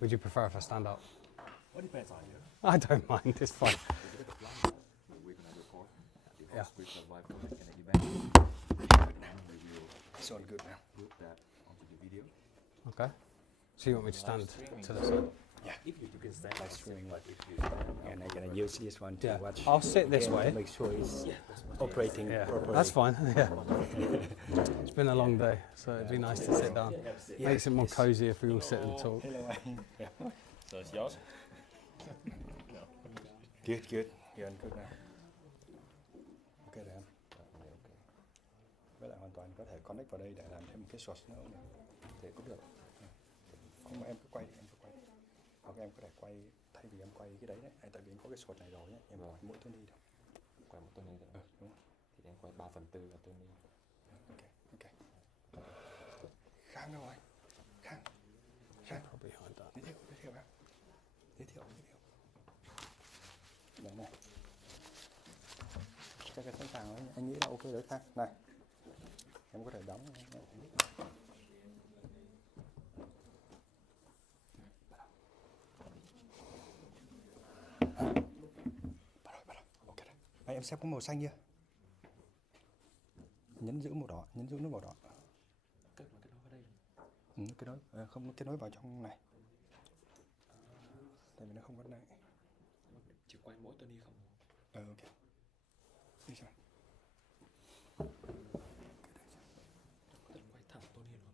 Would you prefer if I stand up? What depends on you. I don't mind, it's fine. We're gonna record. Yeah. With the live coding and event. We will It's all good now. put that onto the video. Okay. So you want me to stand to the side? Yeah. If you can stand Live streaming. but if you stand And I'm gonna use this one to Yeah. watch. I'll sit this again way. to make sure it's operating Yeah, properly. that's fine. Yeah. It's been a long day, so it'd be nice to sit down. Makes it more cozy if we all sit and talk. Hello. Yeah. So it's yours? Good, good. You're on good now. Ok rồi anh. Với lại hoàn toàn có thể connect vào đây để làm thêm một cái source nữa này. Thì cũng được. Nhưng mà em cứ quay đi, em cứ quay đi. Hoặc em có thể quay, thay vì em quay cái đấy đấy, tại vì em có cái source này rồi nhé, em quay mỗi Tony thôi. quay một Tony rồi. Đúng không? Thì em quay 3/4 là Tony. Ok, ok. Khang đâu rồi? Khang. Khang. Probably hide that. Giới thiệu bạn. Giới thiệu. Đấy này. Cho cái sẵn sàng rồi, anh nghĩ là ok đấy Khang. Này. Em có thể đóng. Bắt đầu. Ok đấy. Này, em xem có màu xanh chưa? Nhấn giữ màu đỏ, nhấn giữ nút màu đỏ. Kết nối vào đây. Kết nối, không kết nối vào trong này. Tại vì nó không có này. Chỉ quay mỗi Tony không. Ok. Đi xem. Có thể quay thẳng Tony luôn.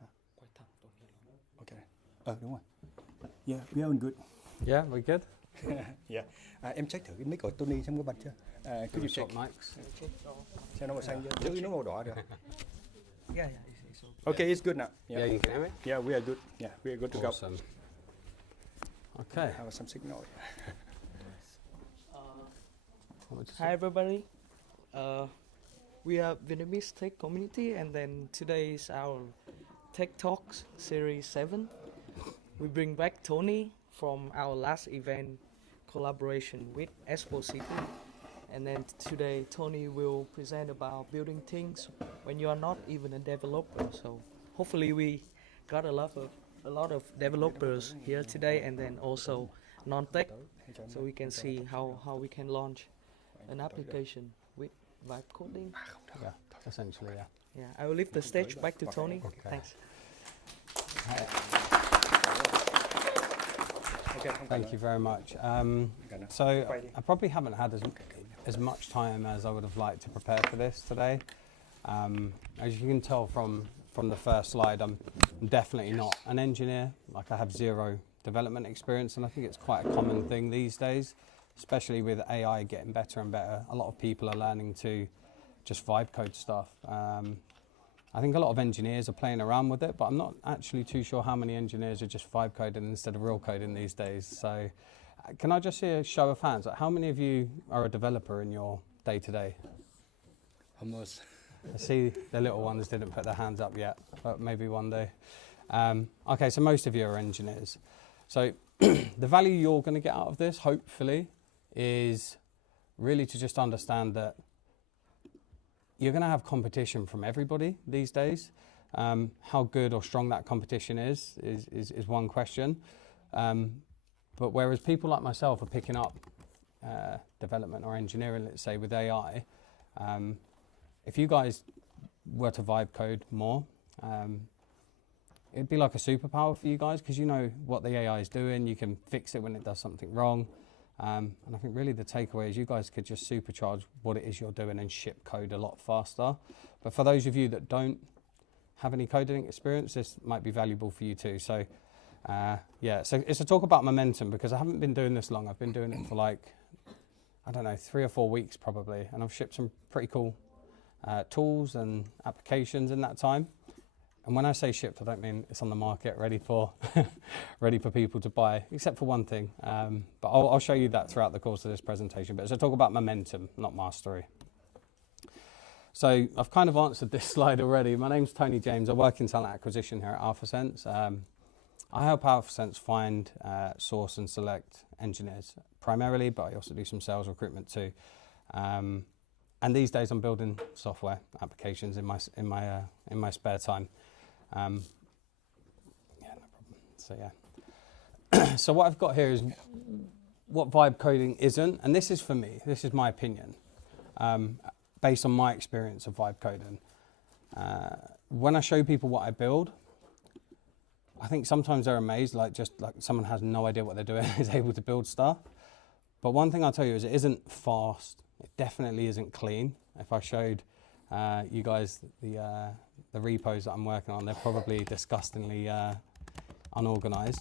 Hả? Quay thẳng Tony luôn. Ok này. Đúng rồi. Yeah, we are good. Yeah, we good? Yeah. Em check thử cái mic của Tony xem có bật chưa? Could you check? mics? Xem nó màu xanh chưa? Giữ nó màu đỏ được. Yeah, it's okay. Okay, it's good now. Yeah, you can hear me? Yeah, we are good. Yeah, we are good to go. Awesome. Okay. Have some signal. Hi everybody. We are Vietnamese Tech Community, and then today is our Tech Talks Series 7. We bring back Tony from our last event collaboration with Expo City. And then today Tony will present about building things when you are not even a developer. So hopefully we got a lot of developers here today, and then also non-tech, so we can see how we can launch an application with vibe coding. Yeah, essentially, yeah. Yeah, I will leave the stage back to Tony. Okay. Thanks. Thank you very much. So I probably haven't had as much time as I would have liked to prepare for this today. As you can tell from the first slide, I'm definitely not an engineer. Like, I have zero development experience, and I think it's quite a common thing these days, especially with AI getting better and better. A lot of people are learning to just vibe code stuff. I think a lot of engineers are playing around with it, but I'm not actually too sure how many engineers are just vibe coding instead of real coding these days. So can I just see a show of hands? Like, how many of you are a developer in your day-to-day? Almost. I see the little ones didn't put their hands up yet, but maybe one day. Okay, so most of you are engineers. So the value you're going to get out of this, hopefully, is really to just understand that you're going to have competition from everybody these days. How good or strong that competition is one question. But whereas people like myself are picking up development or engineering, let's say, with AI, if you guys were to vibe code more, it'd be like a superpower for you guys, because you know what the AI is doing, you can fix it when it does something wrong. And I think really the takeaway is you guys could just supercharge what it is you're doing and ship code a lot faster. But for those of you that don't have any coding experience, this might be valuable for you too. So yeah, so it's a talk about momentum, because I haven't been doing this long. I've been doing it for like, I don't know, 3 or 4 weeks probably. And I've shipped some pretty cool tools and applications in that time. And when I say shipped, I don't mean it's on the market ready for ready for people to buy, except for one thing. But I'll show you that throughout the course of this presentation. But it's a talk about momentum, not mastery. So I've kind of answered this slide already. My name's Tony James. I work in talent acquisition here at AlphaSense. I help AlphaSense find, source and select engineers primarily, but I also do some sales recruitment too. And these days I'm building software applications in my spare time. Yeah, no problem. So yeah. so what I've got here is what vibe coding isn't, and this is for me, this is my opinion, based on my experience of vibe coding. When I show people what I build, I think sometimes they're amazed, like someone has no idea what they're doing, is able to build stuff. But one thing I'll tell you is it isn't fast, it definitely isn't clean. If I showed you guys the repos that I'm working on, they're probably disgustingly unorganized.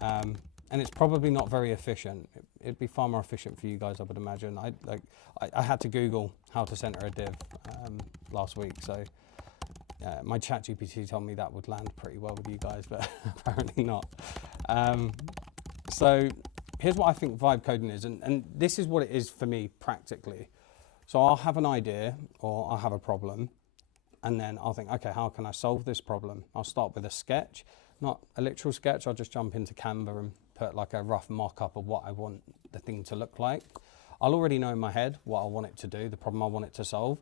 And it's probably not very efficient. It'd be far more efficient for you guys, I would imagine. I had to Google how to center a div last week, so my ChatGPT told me that would land pretty well with you guys, but apparently not. So here's what I think vibe coding is, and this is what it is for me practically. So I'll have an idea or I'll have a problem, and then I'll think, okay, how can I solve this problem? I'll start with a sketch, not a literal sketch. I'll just jump into Canva and put like a rough mock-up of what I want the thing to look like. I'll already know in my head what I want it to do, the problem I want it to solve,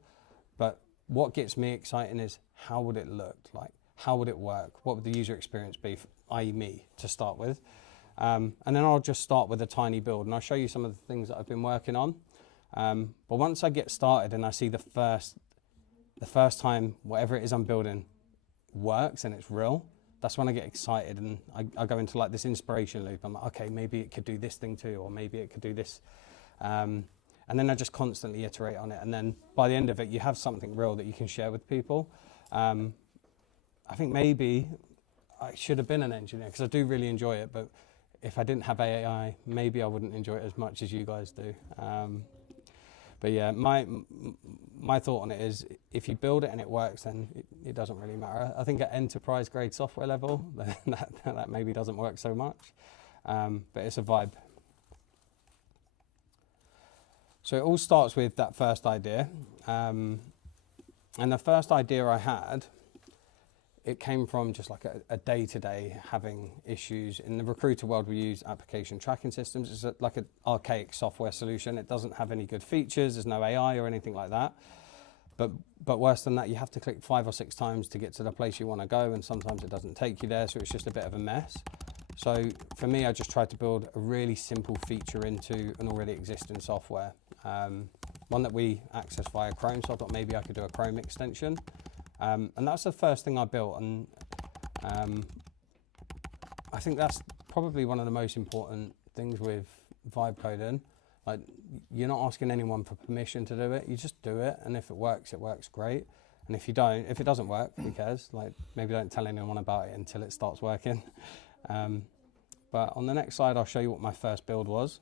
but what gets me exciting is how would it look like? How would it work? What would the user experience be, i.e. me, to start with? And then I'll just start with a tiny build, and I'll show you some of the things that I've been working on. But once I get started and I see the first time whatever it is I'm building works and it's real, that's when I get excited, and I go into like this inspiration loop. I'm like, okay, maybe it could do this thing too, or maybe it could do this. And then I just constantly iterate on it. And then by the end of it, you have something real that you can share with people. I think maybe I should have been an engineer because I do really enjoy it. But if I didn't have AI, maybe I wouldn't enjoy it as much as you guys do. But yeah, my thought on it is if you build it and it works, then it doesn't really matter. I think at enterprise grade software level, that maybe doesn't work so much. But it's a vibe. So it all starts with that first idea. And the first idea I had, it came from just like a day-to-day having issues. In the recruiter world, we use application tracking systems. It's like an archaic software solution. It doesn't have any good features. There's no AI or anything like that. But worse than that, you have to click 5 or 6 times to get to the place you want to go, and sometimes it doesn't take you there, so it's just a bit of a mess. So for me, I just tried to build a really simple feature into an already existing software. One that we access via Chrome, so I thought maybe I could do a Chrome extension. And that's the first thing I built, and I think that's probably one of the most important things with vibe coding. Like, you're not asking anyone for permission to do it, you just do it, and if it works great. And if it doesn't work, who cares? Like, maybe don't tell anyone about it until it starts working. But on the next slide, I'll show you what my first build was.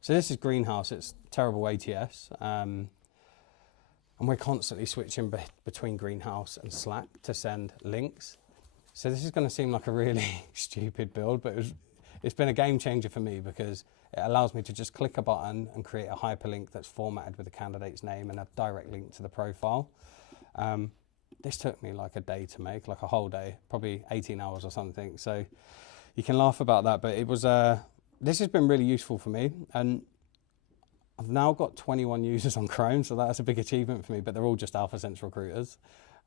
So this is Greenhouse, it's terrible ATS. And we're constantly switching between Greenhouse and Slack to send links. So this is going to seem like a really stupid build, but it's been a game changer for me because it allows me to just click a button and create a hyperlink that's formatted with the candidate's name and a direct link to the profile. This took me like a day to make, like a whole day, probably 18 hours or something. So you can laugh about that, but it was this has been really useful for me, and I've now got 21 users on Chrome, so that's a big achievement for me, but they're all just AlphaSense recruiters.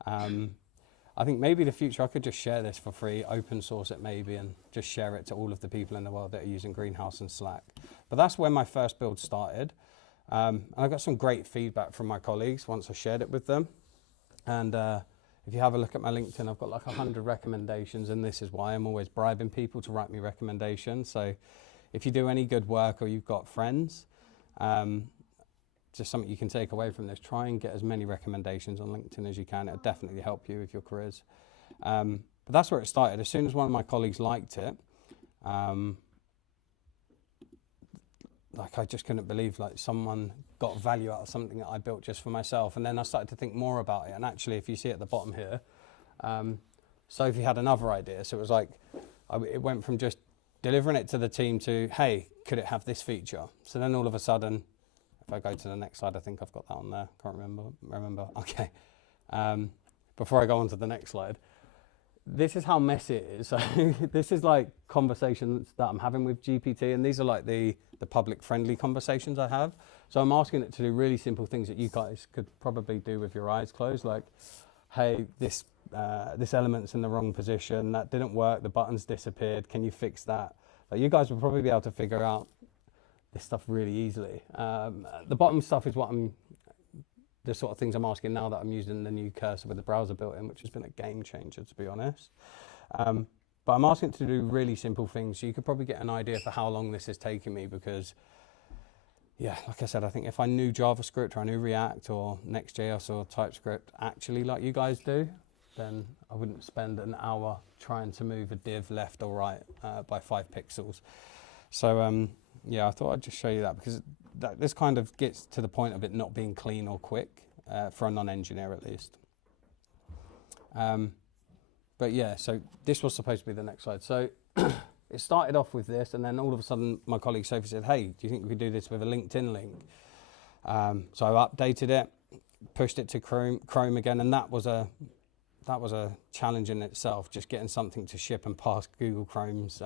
I think maybe in the future I could just share this for free, open source it maybe, and just share it to all of the people in the world that are using Greenhouse and Slack. But that's where my first build started. And I got some great feedback from my colleagues once I shared it with them. And if you have a look at my LinkedIn, I've got like 100 recommendations, and this is why I'm always bribing people to write me recommendations. So if you do any good work or you've got friends, just something you can take away from this, try and get as many recommendations on LinkedIn as you can. It'll definitely help you with your careers. But that's where it started. As soon as one of my colleagues liked it, like I just couldn't believe like someone got value out of something that I built just for myself. And then I started to think more about it. And actually, if you see at the bottom here, Sophie had another idea. So it was like, it went from just delivering it to the team to, hey, could it have this feature? So then all of a sudden, if I go to the next slide, I think I've got that on there. Can't remember. Okay. Before I go on to the next slide, this is how messy it is. So this is like conversations that I'm having with GPT, and these are like the public friendly conversations I have. So I'm asking it to do really simple things that you guys could probably do with your eyes closed, like, hey, this element's in the wrong position, that didn't work, the button's disappeared, can you fix that? Like, you guys will probably be able to figure out this stuff really easily. The bottom stuff is the sort of things I'm asking now that I'm using the new cursor with the browser built in, which has been a game changer, to be honest. But I'm asking it to do really simple things, so you could probably get an idea for how long this is taking me, because, yeah, like I said, I think if I knew JavaScript or I knew React or Next.js or TypeScript actually like you guys do, then I wouldn't spend an hour trying to move a div left or right by 5 pixels. So, yeah, I thought I'd just show you that, because this kind of gets to the point of it not being clean or quick, for a non-engineer at least. But yeah, so this was supposed to be the next slide. So it started off with this, and then all of a sudden my colleague Sophie said, hey, do you think we could do this with a LinkedIn link? So I updated it, pushed it to Chrome again, and that was a challenge in itself, just getting something to ship and pass Google Chrome's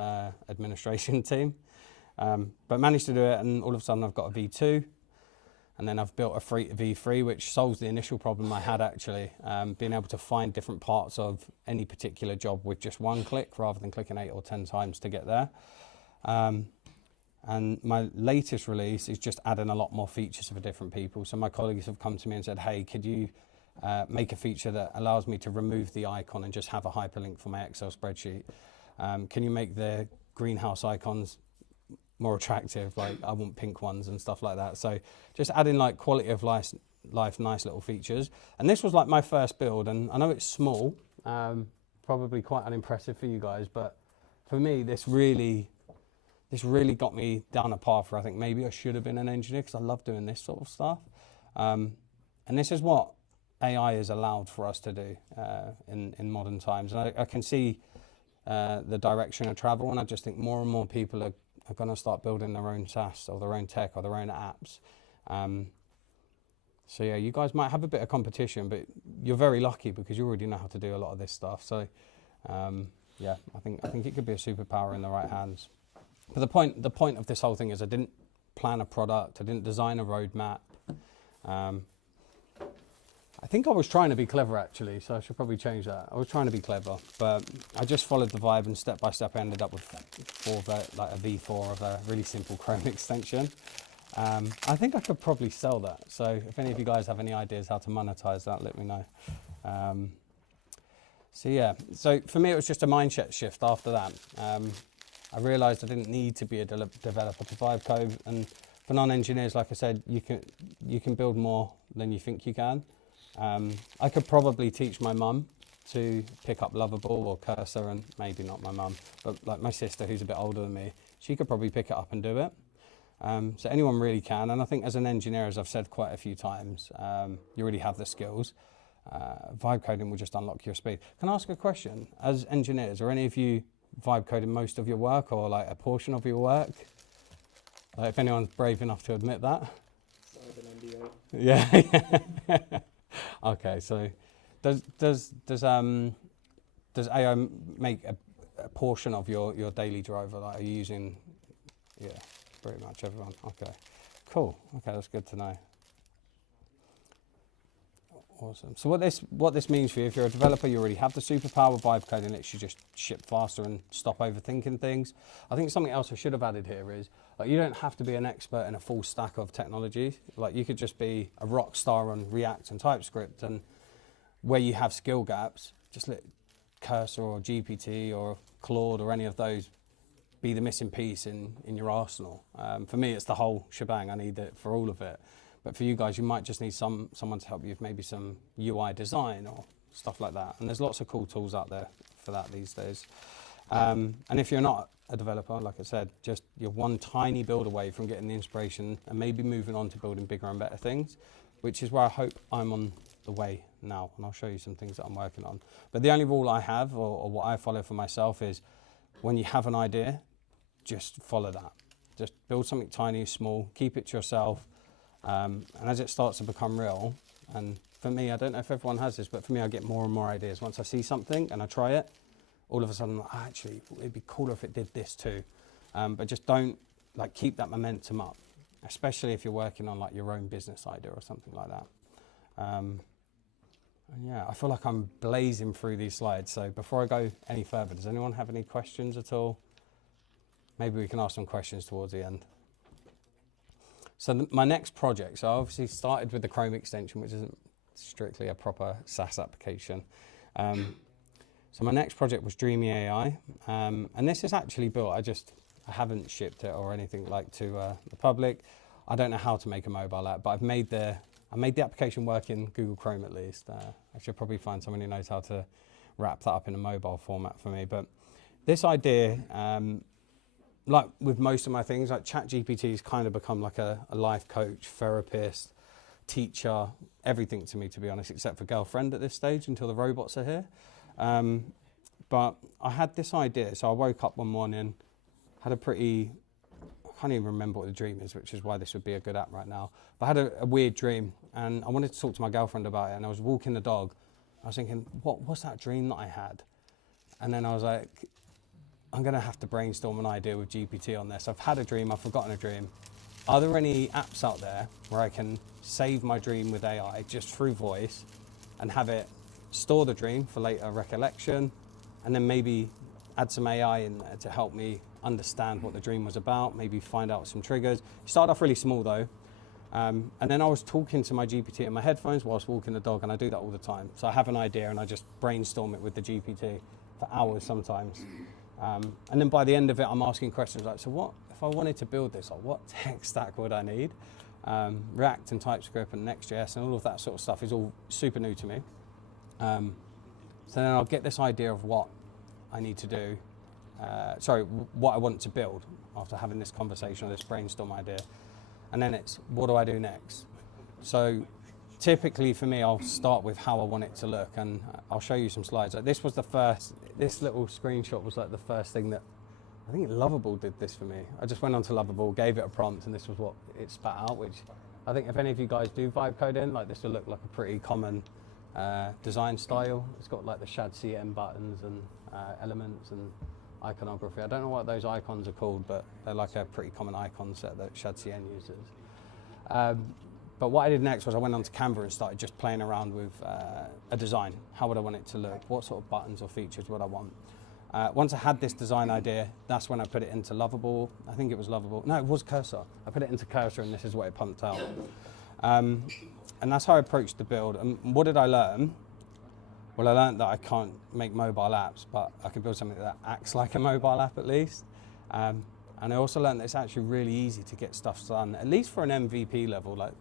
administration team. But managed to do it, and all of a sudden I've got a V2, and then I've built a V3, which solves the initial problem I had, actually, being able to find different parts of any particular job with just one click rather than clicking 8 or 10 times to get there. And my latest release is just adding a lot more features for different people. So my colleagues have come to me and said, hey, could you make a feature that allows me to remove the icon and just have a hyperlink for my Excel spreadsheet? Can you make the greenhouse icons more attractive? Like, I want pink ones and stuff like that. So just adding like quality of life, nice little features. And this was like my first build, and I know it's small, probably quite unimpressive for you guys, but for me, this really got me down a path where I think maybe I should have been an engineer, because I love doing this sort of stuff. And this is what AI is allowed for us to do in modern times. And I can see the direction of travel, and I just think more and more people are going to start building their own SaaS or their own tech or their own apps. So yeah, you guys might have a bit of competition, but you're very lucky because you already know how to do a lot of this stuff. So yeah, I think it could be a superpower in the right hands. But the point of this whole thing is I didn't plan a product, I didn't design a roadmap. I think I was trying to be clever, actually, so I should probably change that. I was trying to be clever, but I just followed the vibe, and step by step I ended up with like a V4 of a really simple Chrome extension. I think I could probably sell that, so if any of you guys have any ideas how to monetize that, let me know. So yeah, so for me it was just a mindset shift after that. I realised I didn't need to be a developer to vibe code, and for non-engineers, like I said, you can build more than you think you can. I could probably teach my mum to pick up Lovable or Cursor, and maybe not my mum, but like my sister who's a bit older than me, she could probably pick it up and do it. So anyone really can, and I think as an engineer, as I've said quite a few times, you already have the skills. Vibe coding will just unlock your speed. Can I ask a question? As engineers, are any of you vibe coding most of your work, or like a portion of your work? Like, if anyone's brave enough to admit that. Yeah. Okay, so does AI make a portion of your daily driver? Like, are you using? Yeah, pretty much everyone. Okay, cool. Okay, that's good to know. Awesome. So what this means for you, if you're a developer, you already have the superpower. Vibe coding lets you just ship faster and stop overthinking things. I think something else I should have added here is, like, you don't have to be an expert in a full stack of technology. Like, you could just be a rock star on React and TypeScript, and where you have skill gaps, just let Cursor or GPT or Claude or any of those be the missing piece in your arsenal. For me, it's the whole shebang. I need it for all of it. But for you guys, you might just need someone to help you with maybe some UI design or stuff like that. And there's lots of cool tools out there for that these days. And if you're not a developer, like I said, just you're one tiny build away from getting the inspiration and maybe moving on to building bigger and better things, which is where I hope I'm on the way now. And I'll show you some things that I'm working on. But the only rule I have, or what I follow for myself, is when you have an idea, just follow that. Just build something tiny, small, keep it to yourself. And as it starts to become real, and for me, I don't know if everyone has this, but for me, I get more and more ideas. Once I see something and I try it, all of a sudden, actually, it'd be cooler if it did this too. But just don't, like, keep that momentum up, especially if you're working on like your own business idea or something like that. And yeah, I feel like I'm blazing through these slides. So before I go any further, does anyone have any questions at all? maybe we can ask some questions towards the end. So my next project, so I obviously started with the Chrome extension, which isn't strictly a proper SaaS application. So my next project was Dreamy AI, and this is actually built, I haven't shipped it or anything like to the public. I don't know how to make a mobile app, but I made the application work in Google Chrome at least. I should probably find someone who knows how to wrap that up in a mobile format for me. But this idea, like with most of my things, like ChatGPT has kind of become like a life coach, therapist, teacher, everything to me, to be honest, except for girlfriend at this stage until the robots are here. But I had this idea, so I woke up one morning, had a pretty, I can't even remember what the dream is, which is why this would be a good app right now. But I had a weird dream, and I wanted to talk to my girlfriend about it, and I was walking the dog. I was thinking, what's that dream that I had? And then I was like, I'm going to have to brainstorm an idea with GPT on this. I've had a dream, I've forgotten a dream. Are there any apps out there where I can save my dream with AI just through voice and have it store the dream for later recollection, and then maybe add some AI in there to help me understand what the dream was about, maybe find out some triggers. It started off really small though. And then I was talking to my GPT in my headphones whilst walking the dog, and I do that all the time. So I have an idea and I just brainstorm it with the GPT for hours sometimes. And then by the end of it, I'm asking questions like, so what, if I wanted to build this, like what tech stack would I need? React and TypeScript and Next.js and all of that sort of stuff is all super new to me. So then I'll get this idea of what I need to do, what I want to build after having this conversation or this brainstorm idea. And then it's, what do I do next? So typically for me, I'll start with how I want it to look, and I'll show you some slides. Like this little screenshot was like the first thing that, I think Lovable did this for me. I just went onto Lovable, gave it a prompt, and this was what it spat out, which I think if any of you guys do vibe coding, like this will look like a pretty common design style. It's got like the ShadCN buttons and elements and iconography. I don't know what those icons are called, but they're like a pretty common icon set that ShadCN uses. But what I did next was I went onto Canva and started just playing around with a design. How would I want it to look? What sort of buttons or features would I want? Once I had this design idea, that's when I put it into Lovable. I think it was Lovable. No, it was Cursor. I put it into Cursor, and this is what it pumped out. And that's how I approached the build. And what did I learn? Well, I learned that I can't make mobile apps, but I can build something that acts like a mobile app at least. And I also learned that it's actually really easy to get stuff done, at least for an MVP level. Like,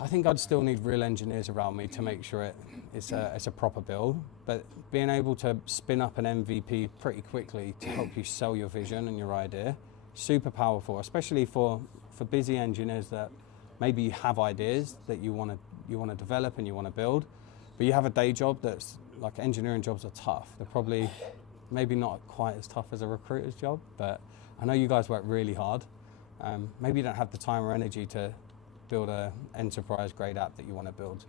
I think I'd still need real engineers around me to make sure it's a proper build. But being able to spin up an MVP pretty quickly to help you sell your vision and your idea, super powerful, especially for busy engineers that maybe you have ideas that you want to develop and you want to build, but you have a day job that's like, engineering jobs are tough. They're probably maybe not quite as tough as a recruiter's job, but I know you guys work really hard. Maybe you don't have the time or energy to build an enterprise grade app that you want to build.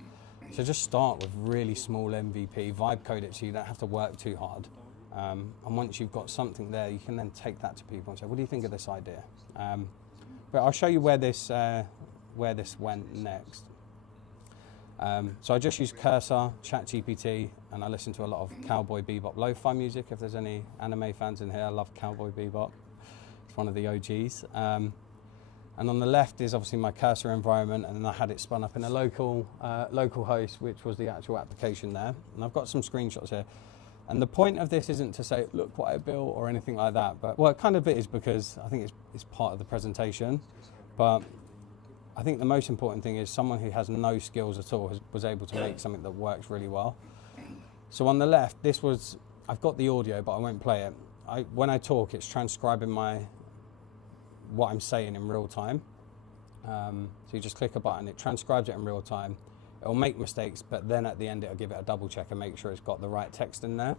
So just start with really small MVP, vibe code it so you don't have to work too hard. And once you've got something there, you can then take that to people and say, what do you think of this idea? But I'll show you where this went next. So I just used Cursor, ChatGPT, and I listened to a lot of Cowboy Bebop lo-fi music. If there's any anime fans in here, I love Cowboy Bebop. It's one of the OGs. And on the left is obviously my Cursor environment, and then I had it spun up in a local host, which was the actual application there. And I've got some screenshots here. And the point of this isn't to say, look what I built or anything like that, but well, kind of it is, because I think it's part of the presentation. But I think the most important thing is someone who has no skills at all was able to make something that works really well. So on the left, I've got the audio, but I won't play it. When I talk, it's transcribing what I'm saying in real time. So you just click a button, it transcribes it in real time. It'll make mistakes, but then at the end, it'll give it a double check and make sure it's got the right text in there.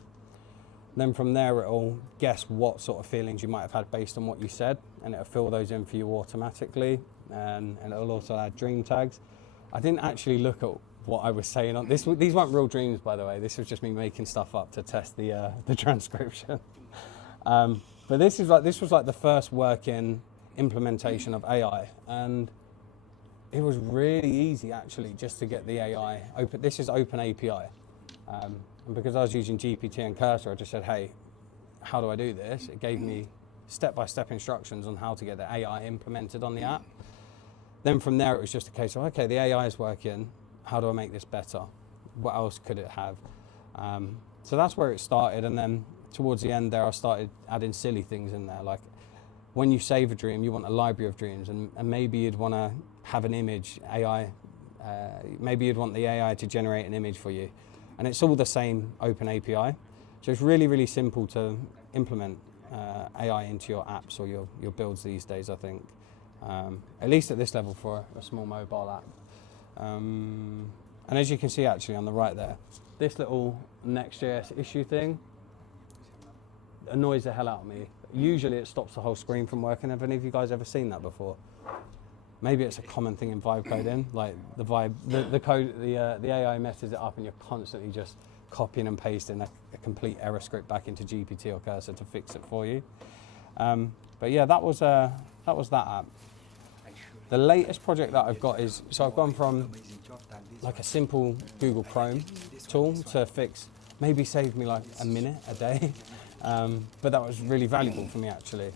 Then from there, it'll guess what sort of feelings you might have had based on what you said, and it'll fill those in for you automatically. And it'll also add dream tags. I didn't actually look at what I was saying on this. These weren't real dreams, by the way. This was just me making stuff up to test the transcription. But this was like the first working implementation of AI, and it was really easy actually just to get the AI open. This is open API, and because I was using GPT and Cursor, I just said, hey, how do I do this? It gave me step-by-step instructions on how to get the AI implemented on the app. Then from there, it was just a case of, okay, the AI is working. How do I make this better? What else could it have? So that's where it started. And then towards the end there, I started adding silly things in there. Like when you save a dream, you want a library of dreams, and maybe you'd want to have an image AI. Maybe you'd want the AI to generate an image for you. And it's all the same open API. So it's really, really simple to implement AI into your apps or your builds these days, I think. At least at this level for a small mobile app. And as you can see actually on the right there, this little Next.js issue thing annoys the hell out of me. Usually it stops the whole screen from working. Have any of you guys ever seen that before? Maybe it's a common thing in vibe coding, like the AI messes it up and you're constantly just copying and pasting a complete error script back into GPT or Cursor to fix it for you. But yeah, that was that app. The latest project that I've got is, so I've gone from like a simple Google Chrome tool to fix, maybe saved me like a minute a day, but that was really valuable for me actually,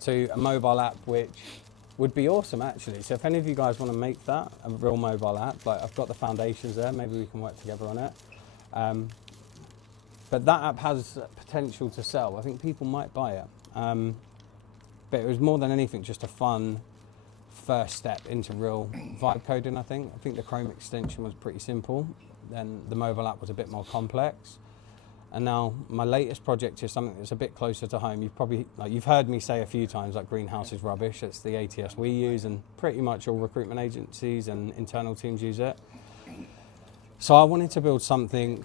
to a mobile app which would be awesome actually. So if any of you guys want to make that a real mobile app, like I've got the foundations there, maybe we can work together on it. But that app has potential to sell. I think people might buy it. But it was more than anything just a fun first step into real vibe coding, I think. I think the Chrome extension was pretty simple. Then the mobile app was a bit more complex. And now my latest project is something that's a bit closer to home. You've heard me say a few times like Greenhouse is rubbish. It's the ATS we use, and pretty much all recruitment agencies and internal teams use it. So I wanted to build something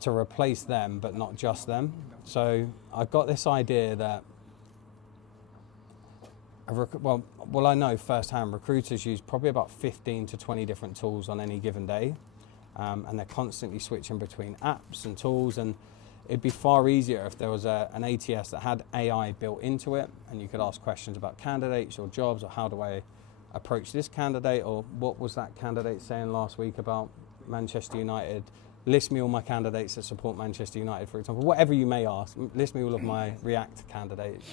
to replace them, but not just them. So I got this idea that I know firsthand recruiters use probably about 15 to 20 different tools on any given day, and they're constantly switching between apps and tools, and it'd be far easier if there was an ATS that had AI built into it, and you could ask questions about candidates or jobs, or how do I approach this candidate, or what was that candidate saying last week about Manchester United? List me all my candidates that support Manchester United, for example. Whatever you may ask, list me all of my React candidates.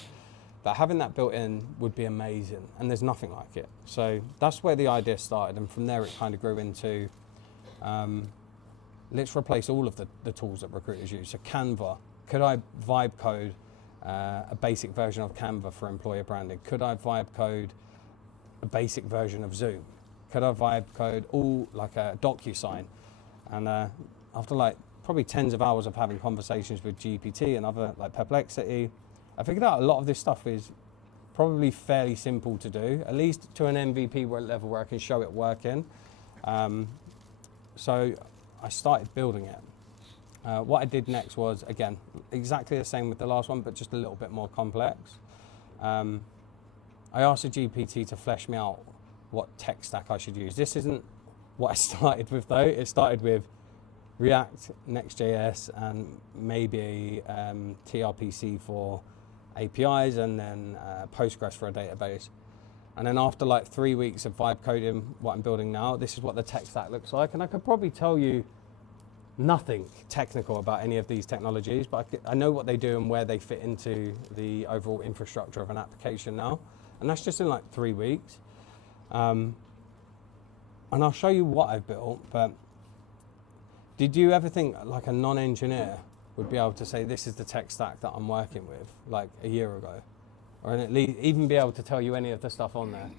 But having that built in would be amazing, and there's nothing like it. So that's where the idea started, and from there it kind of grew into, let's replace all of the tools that recruiters use. So Canva, could I vibe code a basic version of Canva for employer branding? Could I vibe code a basic version of Zoom? Could I vibe code all like a DocuSign? And after like probably tens of hours of having conversations with GPT and other like Perplexity, I figured out a lot of this stuff is probably fairly simple to do, at least to an MVP level where I can show it working. So I started building it. What I did next was, again, exactly the same with the last one, but just a little bit more complex. I asked the GPT to flesh me out what tech stack I should use. This isn't what I started with though. It started with React, Next.js, and maybe TRPC for APIs, and then Postgres for a database. And then after like 3 weeks of vibe coding what I'm building now, this is what the tech stack looks like. And I could probably tell you nothing technical about any of these technologies, but I know what they do and where they fit into the overall infrastructure of an application now. And that's just in like 3 weeks. And I'll show you what I've built, but did you ever think like a non-engineer would be able to say this is the tech stack that I'm working with like a year ago, or at least even be able to tell you any of the stuff on there?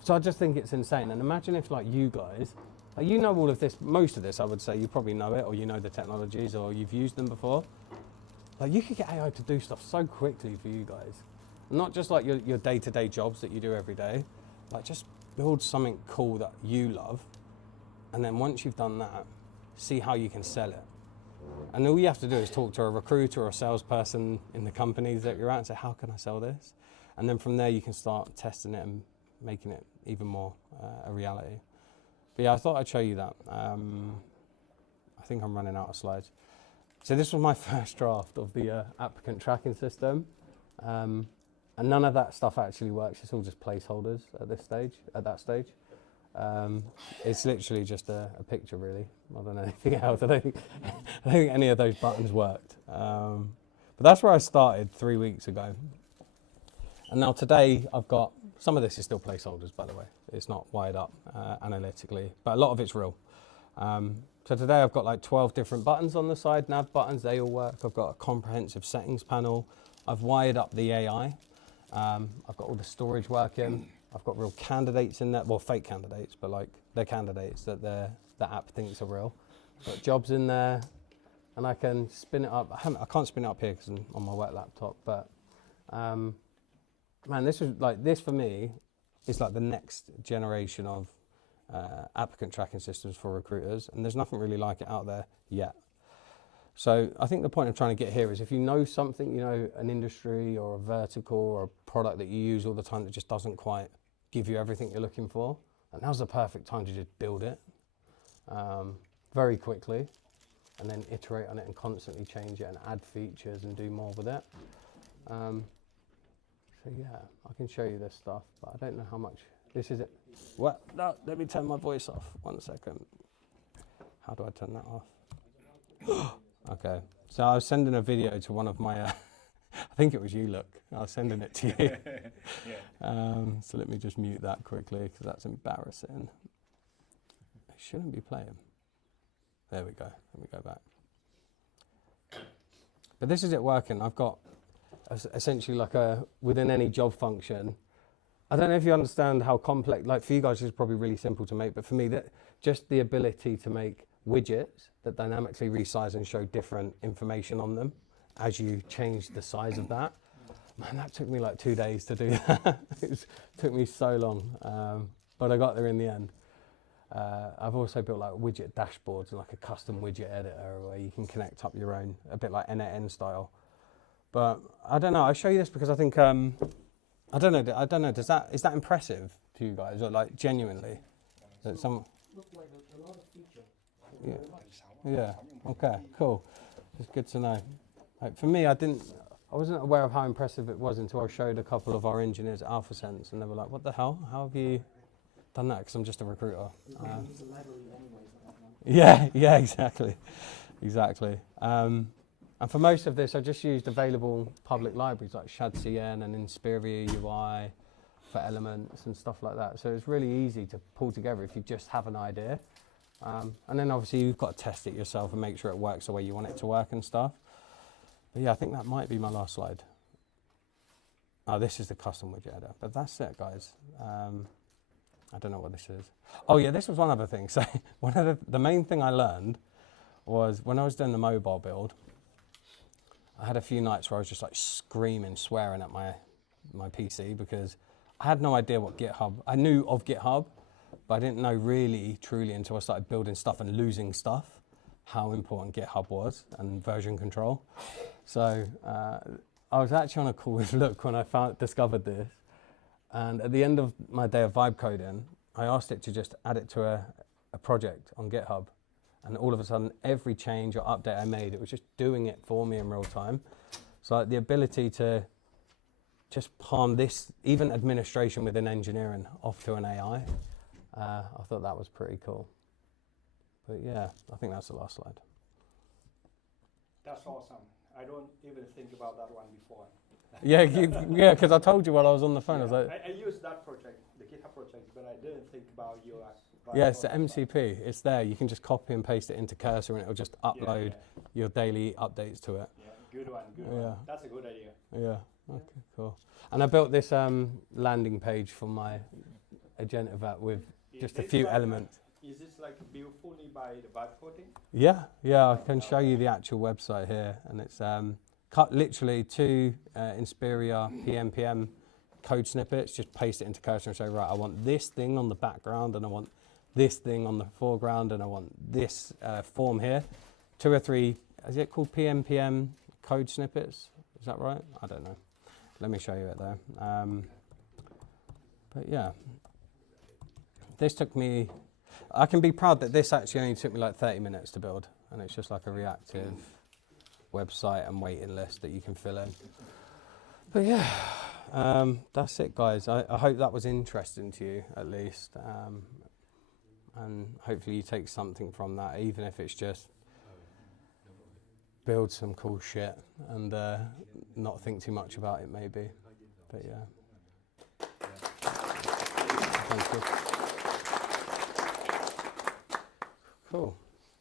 So I just think it's insane. And imagine if like you guys, like, you know all of this, most of this I would say you probably know it, or you know the technologies, or you've used them before. Like you could get AI to do stuff so quickly for you guys. Not just like your day-to-day jobs that you do every day, like just build something cool that you love. And then once you've done that, see how you can sell it. And all you have to do is talk to a recruiter or a salesperson in the companies that you're at and say, how can I sell this? And then from there you can start testing it and making it even more a reality. But yeah, I thought I'd show you that. I think I'm running out of slides. So this was my first draft of the applicant tracking system. And none of that stuff actually works. It's all just placeholders at that stage. It's literally just a picture really, more than anything else. I don't think any of those buttons worked. But But that's where I started 3 weeks ago. And now today I've got, some of this is still placeholders, by the way. It's not wired up analytically, but a lot of it's real. So today I've got like 12 different buttons on the side, nav buttons, they all work. I've got a comprehensive settings panel. I've wired up the AI. I've got all the storage working. I've got real candidates in there, well, fake candidates, but like they're candidates that the app thinks are real. Got jobs in there, and I can spin it up. I can't spin it up here because I'm on my work laptop, but man, this for me is like the next generation of applicant tracking systems for recruiters, and there's nothing really like it out there yet. So I think the point I'm trying to get here is if you know something, you know, an industry or a vertical or a product that you use all the time that just doesn't quite give you everything you're looking for, and now's the perfect time to just build it very quickly and then iterate on it and constantly change it and add features and do more with it. So yeah, I can show you this stuff, but I don't know how much this is it. What? No, let me turn my voice off. 1 second. How do I turn that off? Okay, so I was sending a video to one of my, I think it was you, look. I was sending it to you. So let me just mute that quickly because that's embarrassing. It shouldn't be playing. There we go. Let me go back. But this is it working. I've got essentially like within any job function. I don't know if you understand how complex, like for you guys it's probably really simple to make, but for me, that just the ability to make widgets that dynamically resize and show different information on them as you change the size of that. Man, that took me like 2 days to do that. It took me so long, but I got there in the end. I've also built like widget dashboards and like a custom widget editor where you can connect up your own, a bit like N style. But I don't know, I show you this because I think, I don't know, is that impressive to you guys, or like genuinely? That some Look like a lot of features. Yeah, okay, cool. It's good to know. Like for me, I wasn't aware of how impressive it was until I showed a couple of our engineers at AlphaSense, and they were like, what the hell? How have you done that? Because I'm just a recruiter. Yeah, exactly. And for most of this, I just used available public libraries like ShadCN and Inspiria UI for elements and stuff like that. So it's really easy to pull together if you just have an idea. And then obviously you've got to test it yourself and make sure it works the way you want it to work and stuff. But yeah, I think that might be my last slide. Oh, this is the custom widget editor. But that's it, guys. I don't know what this is. Oh yeah, this was one other thing. So one of the main thing I learned was when I was doing the mobile build, I had a few nights where I was just like screaming, swearing at my PC because I had no idea what GitHub, I knew of GitHub, but I didn't know really, truly until I started building stuff and losing stuff, how important GitHub was and version control. So I was actually on a call with Luke when I discovered this. And at the end of my day of vibe coding, I asked it to just add it to a project on GitHub. And all of a sudden, every change or update I made, it was just doing it for me in real time. So like, the ability to just palm this, even administration within engineering, off to an AI, I thought that was pretty cool. But yeah, I think that's the last slide. That's awesome. I don't even think about that one before. Yeah, because I told you while I was on the phone, I was like... I used that project, the GitHub project, but I didn't think about your... Yeah, it's the MCP. It's there. You can just copy and paste it into Cursor and it'll just upload your daily updates to it. Yeah, good one. That's a good idea. Yeah, okay, cool. And I built this landing page for my Agentive app with just a few elements. Is this like built fully by the vibe coding? Yeah, I can show you the actual website here. And it's cut literally 2 Inspiria PMPM code snippets, just paste it into Cursor and say, right, I want this thing on the background and I want this thing on the foreground and I want this form here. 2 or 3, is it called PMPM code snippets? Is that right? I don't know. Let me show you it there. But yeah, this took me, I can be proud that this actually only took me like 30 minutes to build, and it's just like a reactive website and waiting list that you can fill in. But yeah, that's it, guys. I hope that was interesting to you, at least. And hopefully you take something from that, even if it's just build some cool shit and not think too much about it maybe. But yeah. Sounds good. Cool.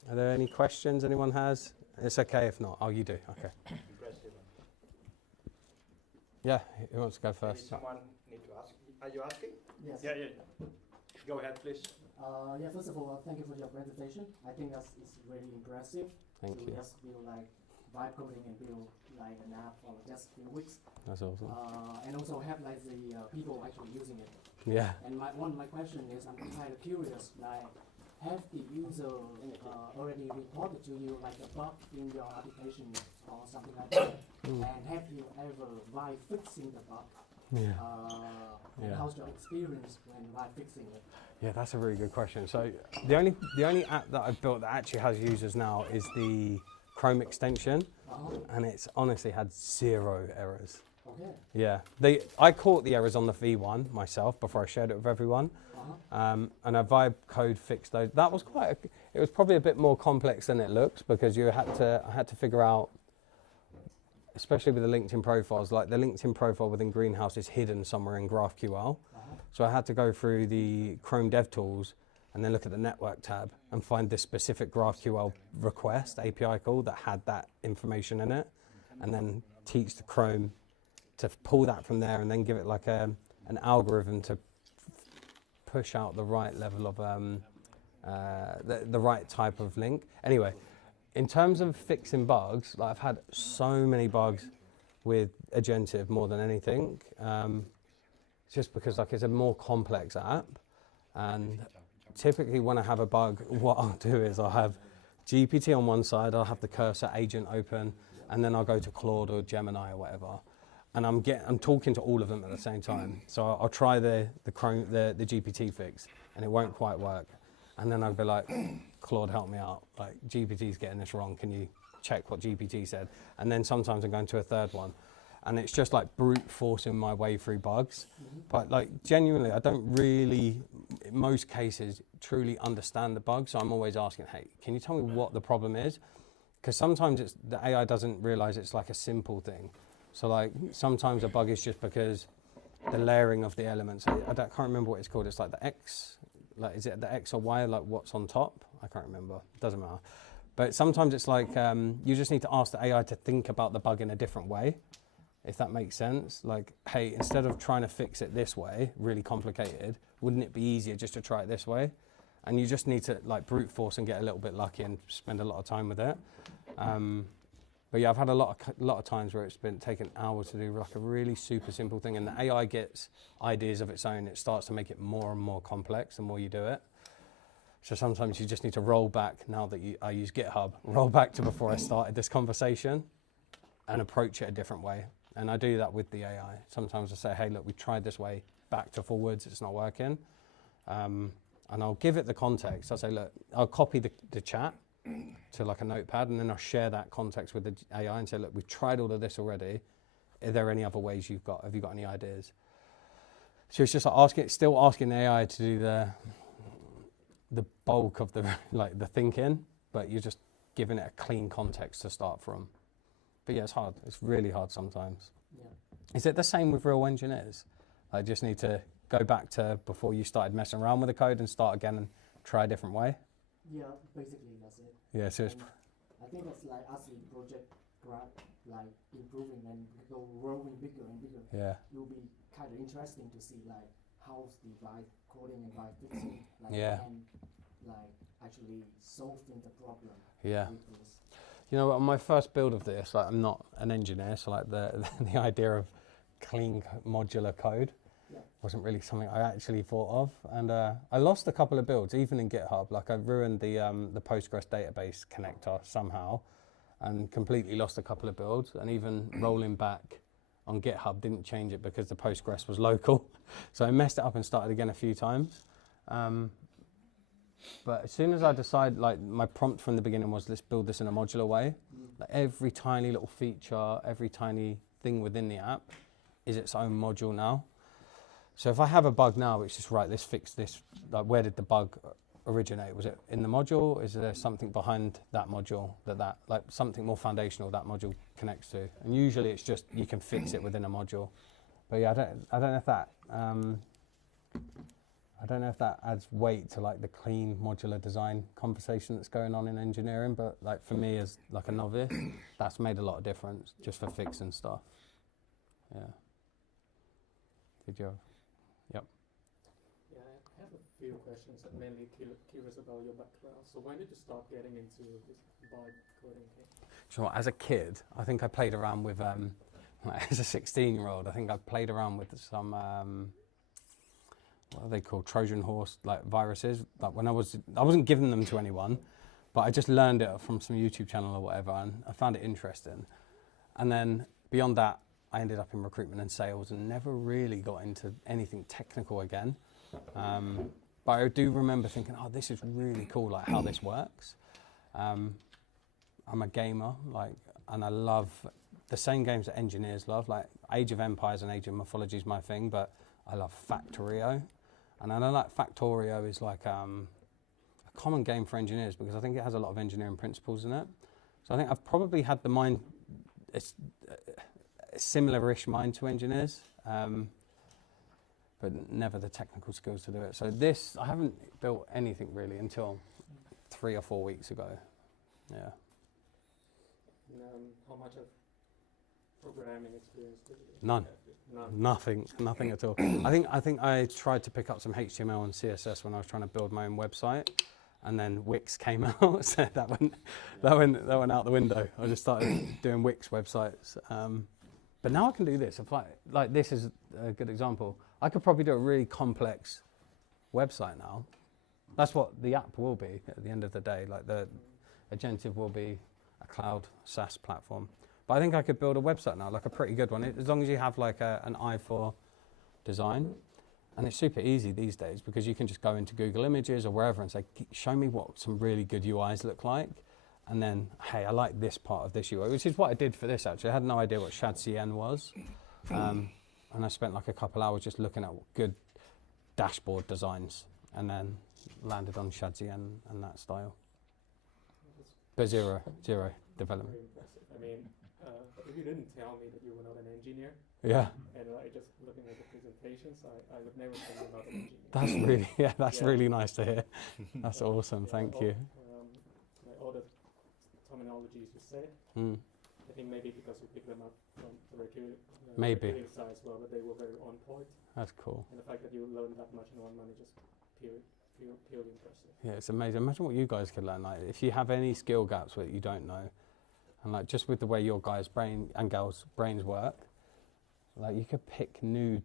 Are there any questions anyone has? It's okay if not. Oh, you do. Okay. Impressive. Yeah, who wants to go Maybe first? someone need to ask. Are you asking? Yes. Yeah. Go ahead, please. Yeah, first of all, thank you for your presentation. I think that's it's really impressive. Thank to you. just build like vibe coding and build like an app for just a few weeks. That's awesome. And also have like the people actually using it. Yeah. And my question is, I'm kind of curious, like, have the user already reported to you like a bug in your application or something like that? And have you ever by fixing the bug? Yeah. And how's your experience when by fixing it? Yeah, that's a really good question. So the only app that I've built that actually has users now is the Chrome extension, and it's honestly had 0 errors. Okay. Yeah, I caught the errors on the V1 myself before I shared it with everyone, and a vibe code fixed those. That was it was probably a bit more complex than it looked because I had to figure out, especially with the LinkedIn profiles, like the LinkedIn profile within Greenhouse is hidden somewhere in GraphQL. So I had to go through the Chrome DevTools and then look at the network tab and find this specific GraphQL request API call that had that information in it, and then teach the Chrome to pull that from there and then give it like an algorithm to push out the right level of the right type of link. Anyway, in terms of fixing bugs, like I've had so many bugs with Agentive more than anything. Just because like it's a more complex app, and typically when I have a bug, what I'll do is I'll have GPT on one side, I'll have the cursor agent open, and then I'll go to Claude or Gemini or whatever, and I'm talking to all of them at the same time. So I'll try the GPT fix, and it won't quite work, and then I'll be like, Claude, help me out. Like GPT's getting this wrong. Can you check what GPT said? And then sometimes I'm going to a third one. And it's just like brute forcing my way through bugs. But like genuinely, I don't really, in most cases, truly understand the bug. So I'm always asking, hey, can you tell me what the problem is? Because sometimes the AI doesn't realize it's like a simple thing. So like sometimes a bug is just because the layering of the elements, I can't remember what it's called. It's like the X, like is it the X or Y, like what's on top? I can't remember, doesn't matter. But sometimes it's like you just need to ask the AI to think about the bug in a different way. If that makes sense, like, hey, instead of trying to fix it this way, really complicated, wouldn't it be easier just to try it this way? And you just need to like brute force and get a little bit lucky and spend a lot of time with it. But yeah, I've had a lot of times where it's been taking hours to do like a really super simple thing, and the AI gets ideas of its own. It starts to make it more and more complex the more you do it. So sometimes you just need to roll back. Now that I use GitHub, roll back to before I started this conversation and approach it a different way. And I do that with the AI. Sometimes I say, hey, look, we tried this way, back to forwards, it's not working. And I'll give it the context. I'll say, look, I'll copy the chat to like a notepad, and then I'll share that context with the AI and say, look, we've tried all of this already. Are there any other ways have you got any ideas? So it's just like still asking the AI to do the bulk of the thinking, but you're just giving it a clean context to start from. But yeah, it's hard. It's really hard sometimes. Yeah. Is it the same with real engineers? I just need to go back to before you started messing around with the code and start again and try a different way? Yeah, basically that's it. Yeah, so it's... I think that's like as the project like improving and growing bigger and bigger. Yeah. It will be kind of interesting to see like how's the vibe coding and vibe fixing like can like actually solving the problem. Yeah. With this. You know, on my first build of this, like I'm not an engineer, so like the idea of clean modular code wasn't really something I actually thought of. And I lost a couple of builds, even in GitHub. Like I ruined the Postgres database connector somehow and completely lost a couple of builds. And even rolling back on GitHub didn't change it because the Postgres was local. So I messed it up and started again a few times. But as soon as I decided, like my prompt from the beginning was, let's build this in a modular way. Like every tiny little feature, every tiny thing within the app is its own module now. So if I have a bug now, it's just right, let's fix this. Like where did the bug originate? Was it in the module? Is there something behind that module that like something more foundational that module connects to? And usually it's just you can fix it within a module. But yeah, I don't know if that I don't know if that adds weight to like the clean modular design conversation that's going on in engineering, but like for me as like a novice, that's made a lot of difference just for fixing stuff. Yeah. Did you? Yep. Yeah, I have a few questions, and mainly curious about your background. So when did you start getting into this vibe coding thing? Sure. As a kid, I think I played around with as a 16-year-old. I think I played around with some what are they called, Trojan horse like viruses. Like when I wasn't giving them to anyone, but I just learned it from some YouTube channel or whatever, and I found it interesting. And then beyond that, I ended up in recruitment and sales and never really got into anything technical again. But I do remember thinking, oh, this is really cool, like how this works. I'm a gamer, like, and I love the same games that engineers love, like Age of Empires and Age of Mythology is my thing, but I love Factorio. And I know like Factorio is like a common game for engineers because I think it has a lot of engineering principles in it. So I think I've probably had the mind, it's a similar-ish mind to engineers, but never the technical skills to do it. So this, I haven't built anything really until 3 or 4 weeks ago. Yeah. How much of programming experience did you None. have? None. Nothing at all. I think I tried to pick up some HTML and CSS when I was trying to build my own website, and then Wix came out, so that went out the window. I just started doing Wix websites. But now I can do this. If like this is a good example. I could probably do a really complex website now. That's what the app will be at the end of the day. Like the Agentive will be a cloud SaaS platform. But I think I could build a website now, like a pretty good one, as long as you have like an eye for design. And it's super easy these days because you can just go into Google Images or wherever and say, show me what some really good UIs look like. And then, hey, I like this part of this UI, which is what I did for this actually. I had no idea what ShadCN was. And I spent like a couple hours just looking at good dashboard designs and then landed on ShadCN and that style. But zero development. Very impressive. I mean, if you didn't tell me that you were not an engineer, Yeah. and just looking at the presentations, I would never think you're not an engineer. That's really nice to hear. That's awesome. Thank you. Like all the terminologies you said, I think maybe because you picked them up from the recruiting side as well, but they were very on point. That's cool. And the fact that you learned that much in 1 month is just purely impressive. Yeah, it's amazing. Imagine what you guys could learn. Like, if you have any skill gaps that you don't know, and like just with the way your guys' brain and girls' brains work, like you could pick new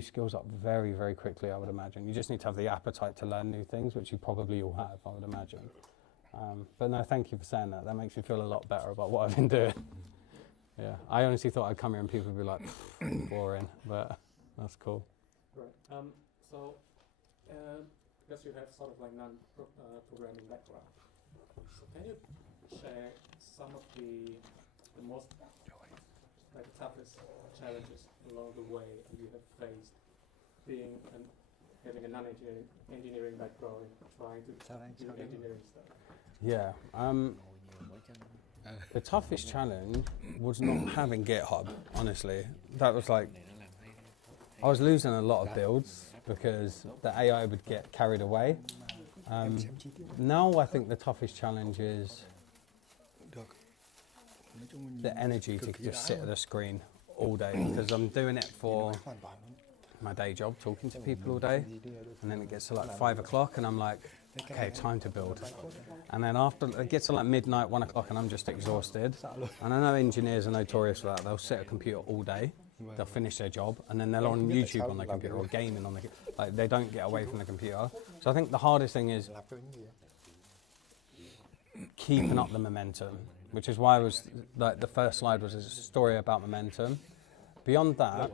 skills up very, very quickly. I would imagine. You just need to have the appetite to learn new things, which you probably all have. I would imagine. But no, thank you for saying that. That makes me feel a lot better about what I've been doing. Yeah, I honestly thought I'd come here and people would be like, boring, but that's cool. Right. So, because you have sort of like non-programming background, so can you share some of the most, like the toughest challenges along the way you have faced, being having a non-engineering background and trying to do engineering stuff? Yeah. The toughest challenge was not having GitHub, honestly. That was like, I was losing a lot of builds because the AI would get carried away. Now I think the toughest challenge is the energy to just sit at the screen all day, because I'm doing it for my day job, talking to people all day, and then it gets to like 5 o'clock and I'm like, okay, time to build. And then after it gets to like midnight, 1 o'clock, and I'm just exhausted. And I know engineers are notorious for that. They'll sit at a computer all day, they'll finish their job, and then they're on YouTube on their computer or gaming on the like they don't get away from the computer. So I think the hardest thing is keeping up the momentum, which is why I was like the first slide was a story about momentum. Beyond that,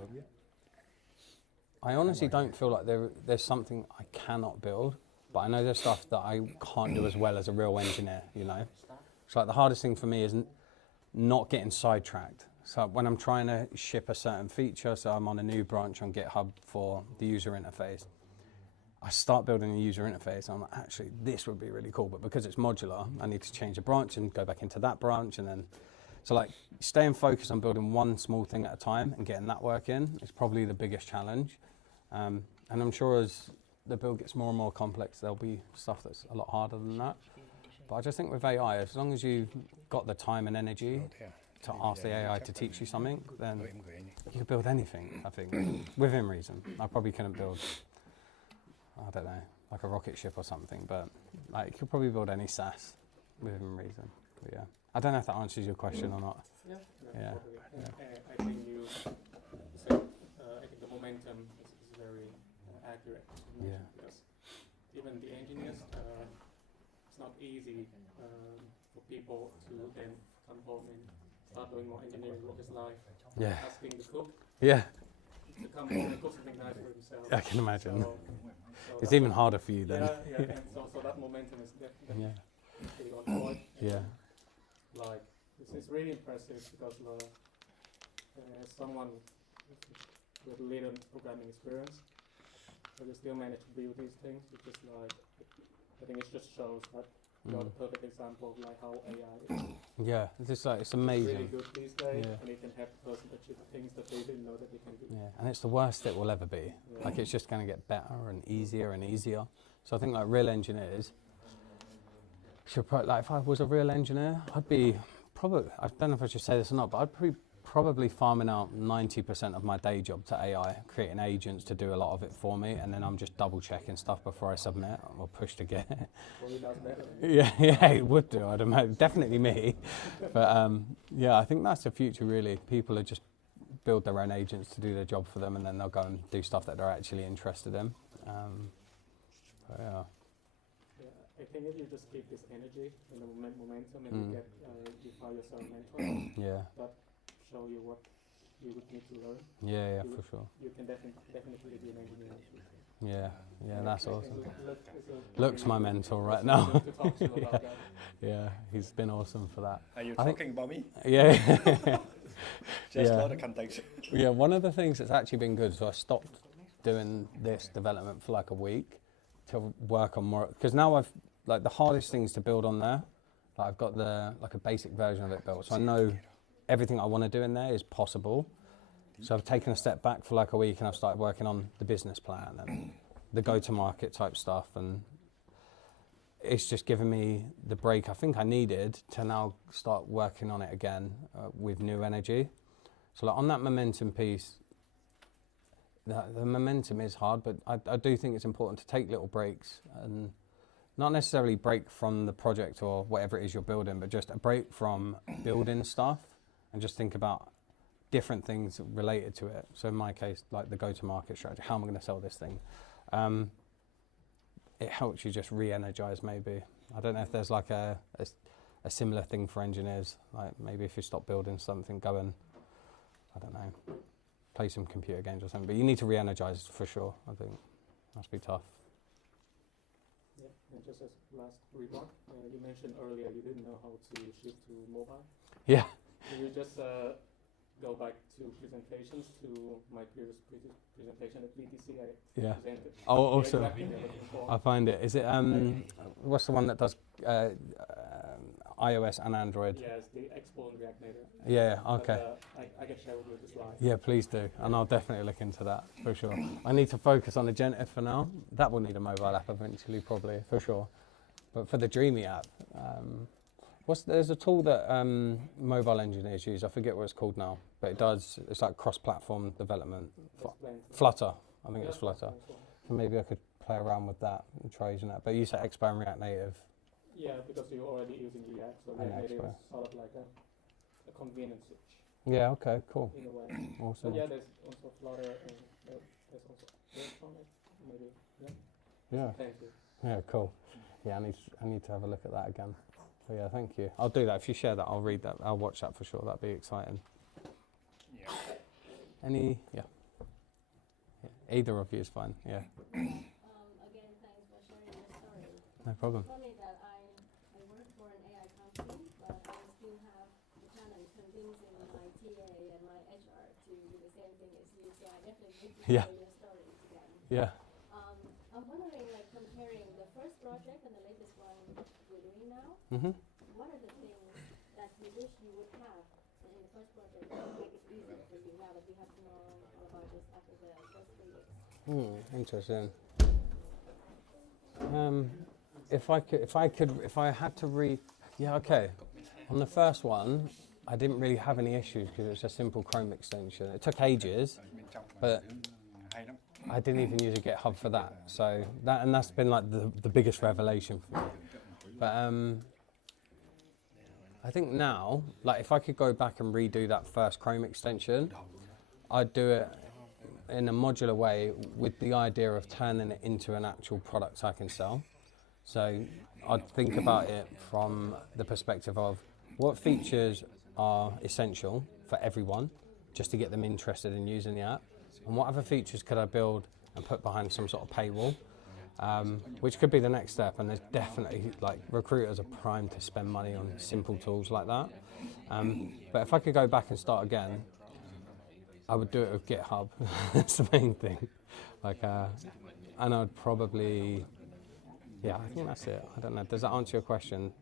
I honestly don't feel like there's something I cannot build. But I know there's stuff that I can't do as well as a real engineer, you know? So like the hardest thing for me is not getting sidetracked. So when I'm trying to ship a certain feature, so I'm on a new branch on GitHub for the user interface, I start building a user interface, and I'm like, actually, this would be really cool, but because it's modular, I need to change a branch and go back into that branch, and then, so like, staying focused on building one small thing at a time and getting that working is probably the biggest challenge. And I'm sure as the build gets more and more complex, there'll be stuff that's a lot harder than that. But I just think with AI, as long as you've got the time and energy to ask the AI to teach you something, then you can build anything, I think, within reason. I probably couldn't build, I don't know, like a rocket ship or something, but like you could probably build any SaaS within reason. But yeah, I don't know if that answers your question or not. Yeah. Yeah. Totally. I think you said, I think the momentum is very accurate. Yeah. Because even the engineers, it's not easy for people to then come home and start doing more engineering work. It's like asking the cook Yeah, to come home and cook something nice for himself. I can imagine. So It's even harder for you then. Yeah, and so that momentum is definitely on point. Yeah. Like, it's really impressive because someone with little programming experience, but you still manage to build these things, which is like, I think it just shows that you're the perfect example of like how AI is Yeah, it's like, it's really amazing. good these days, Yeah. and it can help the person achieve things that they didn't know that they can do. Yeah, and it's the worst it will ever be. Yeah. Like, it's just going to get better and easier and easier. So I think like real engineers should like, if I was a real engineer, I'd be probably, I don't know if I should say this or not, but I'd be probably farming out 90% of my day job to AI, creating agents to do a lot of it for me, and then I'm just double checking stuff before I submit or push to get it. Well, he does better. Yeah, it would do, I'd imagine. Definitely me. But yeah, I think that's the future really. People are just build their own agents to do their job for them, and then they'll go and do stuff that they're actually interested in. But yeah. I think if you just keep this energy and the momentum and you find yourself a mentor Yeah, that show you what you would need to learn, yeah, You for sure. you can definitely be an engineer. Yeah, that's awesome. It's Luke's my really mentor right good now. to talk to you about that. Yeah, he's been awesome for that. Are you I think- talking about me? Yeah. Just Yeah. know the context. Yeah, one of the things that's actually been good, so I stopped doing this development for like a week to work on more, because now I've, like the hardest things to build on there, like I've got like a basic version of it built, so I know everything I want to do in there is possible. So I've taken a step back for like a week and I've started working on the business plan and the go-to-market type stuff, and it's just given me the break I think I needed to now start working on it again with new energy. So like on that momentum piece, the momentum is hard, but I do think it's important to take little breaks and not necessarily break from the project or whatever it is you're building, but just a break from building stuff and just think about different things related to it. So in my case, like the go-to-market strategy, how am I going to sell this thing? It helps you just re-energize maybe. I don't know if there's like a similar thing for engineers, like maybe if you stop building something, go and, I don't know, play some computer games or something, but you need to re-energize for sure, I think. Must be tough. Yeah, and just as last remark, you mentioned earlier you didn't know how to shift to mobile. Yeah. Can you just go back to presentations to my previous presentation at BTC I Yeah. presented? Oh, awesome. Exactly what you're looking for. I find it. Is it, what's the one that does iOS and Android? Yes, the Expo and React Native. Yeah, But, okay. I can share with you the slide. Yeah, please do, and I'll definitely look into that for sure. I need to focus on Agentive for now. That will need a mobile app eventually, probably for sure. But for the Dreamy app, there's a tool that mobile engineers use. I forget what it's called now, but it does. It's like cross-platform development. Explain. Flutter, I think it's Yeah, Flutter. that's one. So maybe I could play around with that and try using that. But you said Expo and React Native. Yeah, because you're already using React, so I know, React Native Expo. is sort of like a convenience switch Yeah. Okay. Cool. in a way. Awesome. But yeah, there's also Flutter and there's also Electronic, maybe. Yeah. Yeah. Thank you. Yeah, cool. Yeah, I need to have a look at that again. So yeah, thank you. I'll do that. If you share that, I'll read that. I'll watch that for sure. That'd be exciting. Yeah. Any? Yeah. Either of you is fine. Yeah. Again, thanks for sharing your story. No problem. Funny that I work for an AI company, but I still have the challenge convincing my TA and my HR to do the same thing as you. So I definitely need to Yeah. share your story to them. Yeah. I'm wondering Mhm. What are the things that you wish you would have in the first project to make it easier for you now that we have to know all about this after the first 3 years? Interesting. If I had to read, yeah, okay. On the first one, I didn't really have any issues because it was a simple Chrome extension. It took ages, but hay lắm. I didn't even use a GitHub for that. So that's been like the biggest revelation for me. But I think now, like if I could go back and redo that first Chrome extension, I'd do it in a modular way with the idea of turning it into an actual product I can sell. So I'd think about it from the perspective of what features are essential for everyone, just to get them interested in using the app, and what other features could I build and put behind some sort of paywall, which could be the next step. And there's definitely, like, recruiters are primed to spend money on simple tools like that. But if I could go back and start again, I would do it with GitHub. That's the main thing. Like, and I'd probably, yeah, I think that's it. I don't know. Does that answer your question?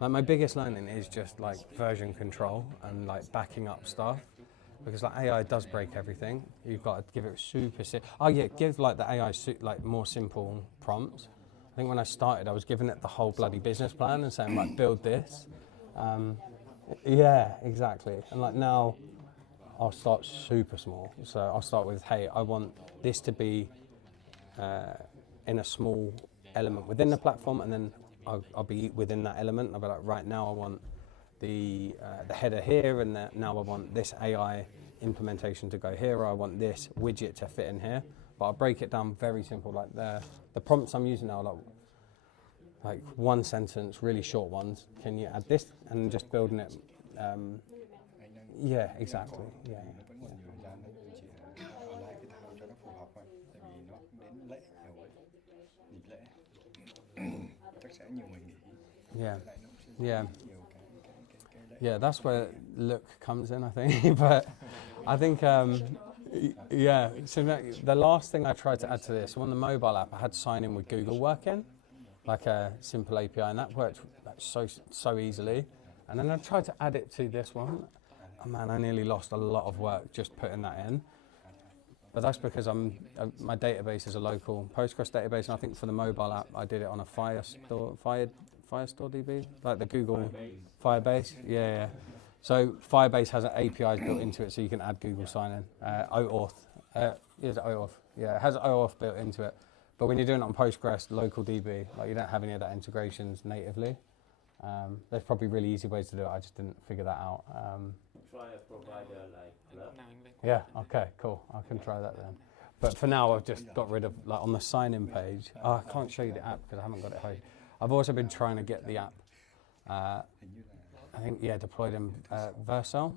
Like, my biggest learning is just like version control and like backing up stuff, because like AI does break everything. You've got to give it super give like the AI like more simple prompts. I think when I started, I was giving it the whole bloody business plan and saying like build this. Yeah, exactly. And like now, I'll start super small. So I'll start with, hey, I want this to be in a small element within the platform, and then I'll be within that element. I'll be like, right now I want the header here, and now I want this AI implementation to go here, or I want this widget to fit in here. But I'll break it down very simple. Like the prompts I'm using now are like one sentence, really short ones. Can you add this? And just building it. Yeah, exactly. Yeah. Vẫn còn nhiều thời gian đấy, tôi chỉ ở lại cái thao cho nó phù hợp thôi, tại vì nó cũng đến lễ nhiều ấy, dịp lễ chắc sẽ nhiều người nghỉ. Yeah. Lại nó cũng sẽ Yeah. nhiều cái lễ. Yeah, that's where look comes in, I think. But I think, yeah. So the last thing I tried to add to this, on the mobile app, I had sign in with Google working, like a simple API, and that worked so easily. And then I tried to add it to this one. Oh, man, I nearly lost a lot of work just putting that in. But that's because my database is a local Postgres database, and I think for the mobile app, I did it on a Firestore DB, like the Google Firebase. Yeah. So Firebase has an APIs built into it, so you can add Google sign-in. OAuth. Is it OAuth? Yeah, it has OAuth built into it. But when you're doing it on Postgres, local DB, like you don't have any of that integrations natively. There's probably really easy ways to do it. I just didn't figure that out. Try a provider like Club. Yeah, okay, cool. I can try that then. But for now, I've just got rid of, like, on the sign-in page. I can't show you the app because I haven't got it here. I've also been trying to get the app, I think, yeah, deployed in Vercel.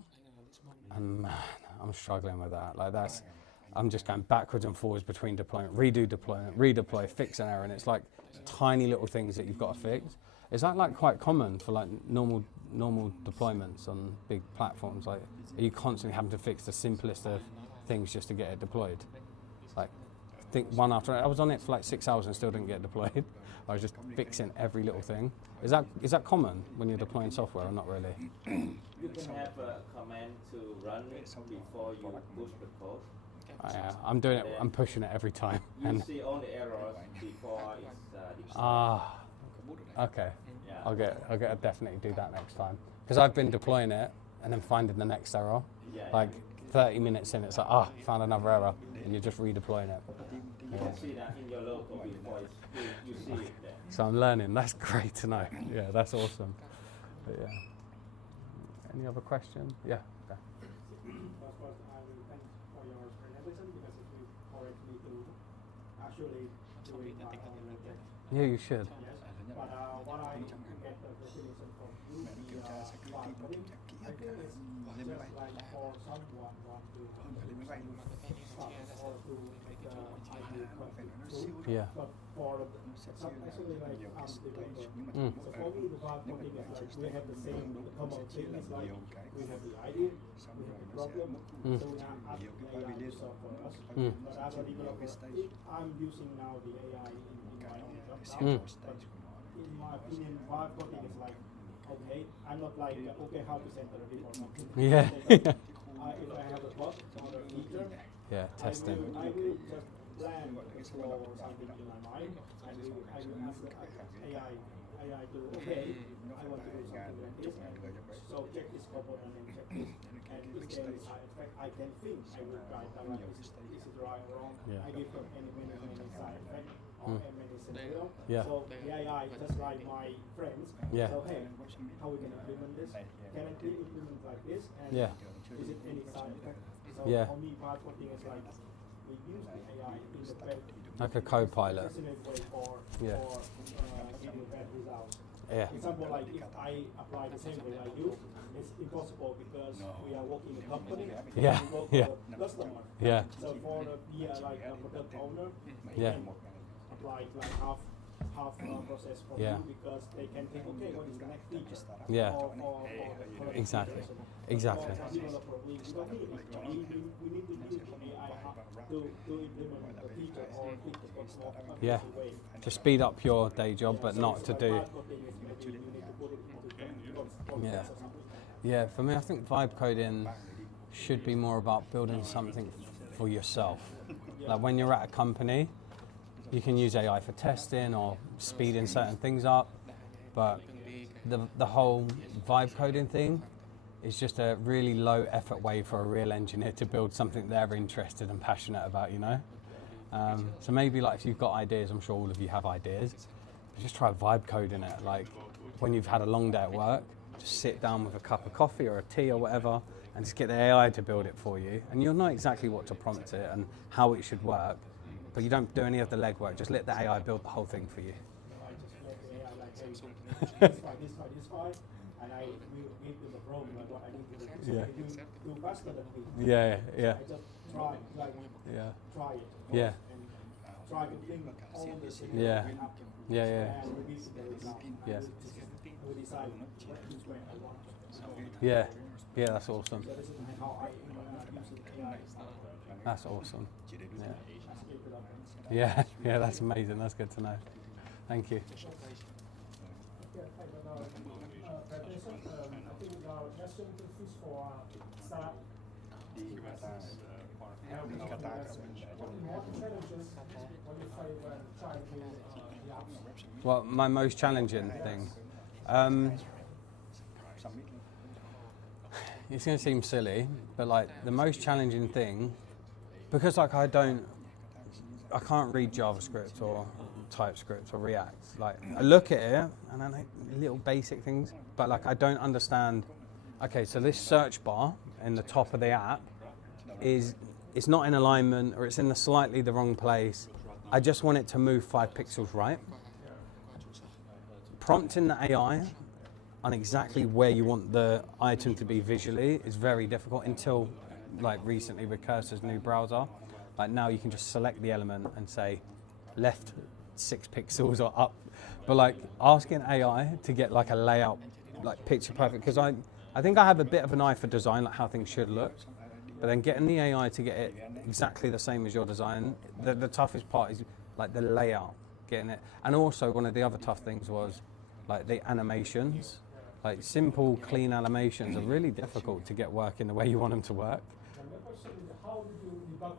And man, I'm struggling with that. Like, I'm just going backwards and forwards between deployment, redeploy, fix an error. And it's like tiny little things that you've got to fix. Is that like quite common for like normal deployments on big platforms? Like, are you constantly having to fix the simplest of things just to get it deployed? Like, I think one after I was on it for like 6 hours and still didn't get it deployed. I was just fixing every little thing. Is that common when you're deploying software, or not really? You can have a command to run it before you push the code. Yeah, I'm doing it. I'm pushing it every time. You And see all the errors before it's okay. Yeah. I'll definitely do that next time, because I've been deploying it and then finding the next error. Yeah. Like 30 minutes in, it's like, found another error, and you're just redeploying it. You can see that in your local before you see it there. So I'm learning. That's great to know. Yeah, that's awesome. But yeah. Any other question? Yeah. Okay. First, I will thank for your presentation, because if we correctly to actually do it my own method. Yeah, you should. Yes, but what I get the definition from you, the bargaining, I think it's just like for someone want to start or to make the ideal perfect tool. Yeah. But for some actually like developer. Mm. So for me, the bargaining is like we have the same common thing. It's like we have the idea, we have the problem, so we have AI to solve for us. But as a developer, I'm using now the AI in my own job. But in my opinion, vibe coding is like, okay, I'm not like, okay, how to send a report or something. Yeah. If I have a bug or a feature, Yeah, testing. I will just plan a flow or something in my mind, and I will ask the AI to, okay, I want to do something like this, and so check this component and check this, and if there is side effect, I can think, I will try to like, is it right or wrong? Yeah. I give them many side effects or many scenario. Yeah. So the AI just like my friends. Yeah. So hey, how we can implement this? Can I implement like this? And Yeah. is it any side effect? So Yeah. for me, vibe coding is like we use the AI in the best Like a co-pilot. fascinating way for Yeah. give you bad results. Yeah. For example, like if I apply the same way like you, it's impossible because we are working in a company. Yeah. We work Yeah. for the customer. Yeah. So for the like a product owner, Yeah. apply like half process from Yeah. you because they can think, okay, what is the next feature? Yeah. For the Exactly. feature. Exactly. For developer, we don't need it. We need to use the AI to implement the feature or fix the code more Yeah. efficient way. To speed up your day job, but So not it's to like do. vibe coding is maybe you need to put it into process Yeah. or something. Yeah, for me, I think vibe coding should be more about building something for yourself. Like when you're at a company, you can use AI for testing or speeding certain things up, but the whole vibe coding thing is just a really low effort way for a real engineer to build something they're interested and passionate about, you know? So maybe like if you've got ideas, I'm sure all of you have ideas, but just try vibe coding it. Like when you've had a long day at work, just sit down with a cup of coffee or a tea or whatever and just get the AI to build it for you. And you'll know exactly what to prompt it and how it should work, but you don't do any of the legwork, just let the AI build the whole thing for you. I just let the AI like, hey, this file, and I will give them the problem like what I need to do. So Yeah. they do faster than me. Yeah, yeah, I just try, like, yeah, try it. Yeah. And try to think all the things Yeah. that can happen. yeah, yeah, And release the result. Yeah. We decide which way I want to go. yeah, yeah, that's awesome. So this is how I use the AI. That's awesome. Yeah. Scale it up. Yeah, yeah, that's amazing. That's good to know. Thank you. Yeah, hi, presentation. I think our question to fish for start. What more challenges what you find when trying to the apps? Well, my most challenging thing. It's going to seem silly, but like the most challenging thing, because like I can't read JavaScript or TypeScript or React. Like I look at it and I know little basic things, but like I don't understand. Okay, so this search bar in the top of the app it's not in alignment or it's in slightly the wrong place. I just want it to move 5 pixels right. Prompting the AI on exactly where you want the item to be visually is very difficult until like recently with Cursor's new browser. Like now you can just select the element and say left 6 pixels or up. But like asking AI to get like a layout like picture perfect, because I think I have a bit of an eye for design, like how things should look. But then getting the AI to get it exactly the same as your design, the toughest part is like the layout, getting it. And also one of the other tough things was like the animations. Like simple, clean animations are really difficult to get working the way you want them to work. And my question is, how do you debug?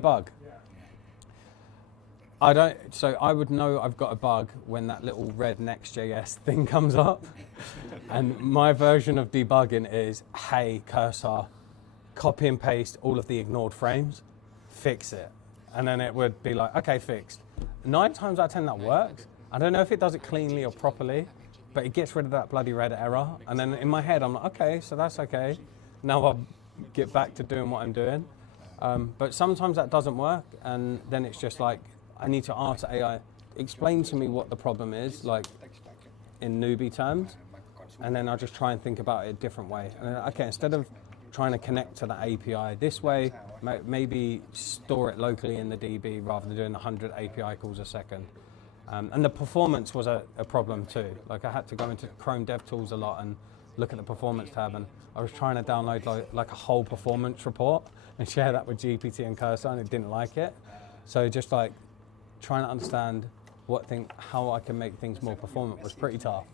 Debug. Yeah. So I would know I've got a bug when that little red Next.js thing comes up. And my version of debugging is, hey, Cursor, copy and paste all of the ignored frames, fix it. And then it would be like, okay, fixed. 9 times out of 10 that works. I don't know if it does it cleanly or properly, but it gets rid of that bloody red error. And then in my head, I'm like, okay, so that's okay. Now I'll get back to doing what I'm doing. But sometimes that doesn't work. And then it's just like, I need to ask AI, explain to me what the problem is, like in newbie terms. And then I'll just try and think about it a different way. And then, okay, instead of trying to connect to the API this way, maybe store it locally in the DB rather than doing 100 API calls a second. And the performance was a problem too. Like I had to go into Chrome DevTools a lot and look at the performance tab, and I was trying to download like a whole performance report and share that with GPT and Cursor, and it didn't like it. So just like trying to understand how I can make things more performant was pretty tough.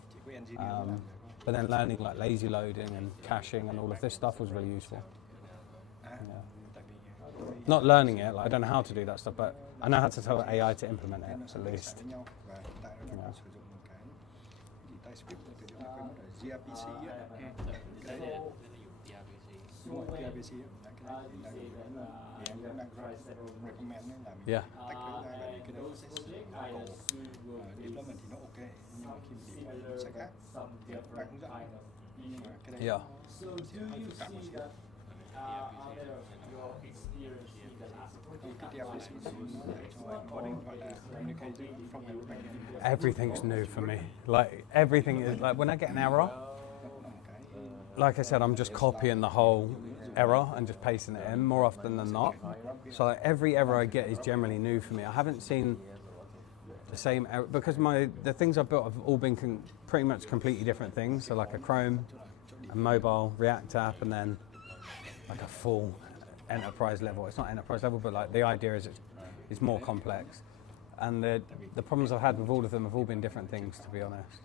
But then learning like lazy loading and caching and all of this stuff was really useful. Yeah. Not learning it, like I don't know how to do that stuff, but I know how to tell AI to implement it at least. Yeah. Yeah. So do you see that other your experience even as a project Everything's new for me. Like everything is like when I get an error, like I said, I'm just copying the whole error and just pasting it in more often than not. So like, every error I get is generally new for me. I haven't seen the same error because the things I've built have all been pretty much completely different things. So like a Chrome, a mobile React app, and then like a full enterprise level. It's not enterprise level, but like the idea is it's more complex. And the problems I've had with all of them have all been different things, to be honest.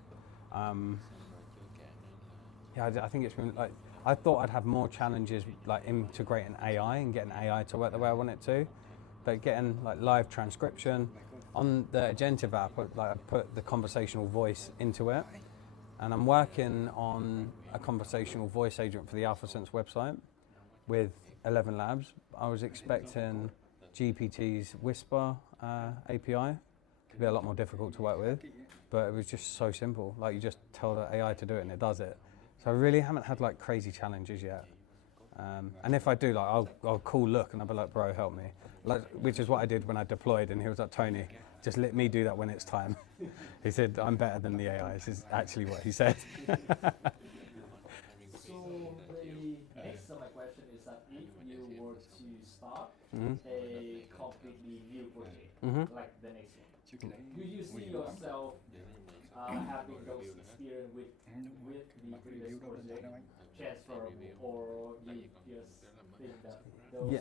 Yeah, I think it's been like, I thought I'd have more challenges like integrating AI and getting AI to work the way I want it to, but getting like live transcription on the Agentive app, like I put the conversational voice into it, and I'm working on a conversational voice agent for the AlphaSense website with 11 labs. I was expecting GPT's Whisper API to be a lot more difficult to work with, but it was just so simple. Like you just tell the AI to do it and it does it. So I really haven't had like crazy challenges yet. And if I do, like I'll call Look and I'll be like, bro, help me. Like, which is what I did when I deployed, and he was like, Tony, just let me do that when it's time. He said, I'm better than the AI. This is actually what he said. So the next of my question is that if you were to start a completely new project, like the next one, do you see yourself having those experience with the previous project transferable, or you just think that those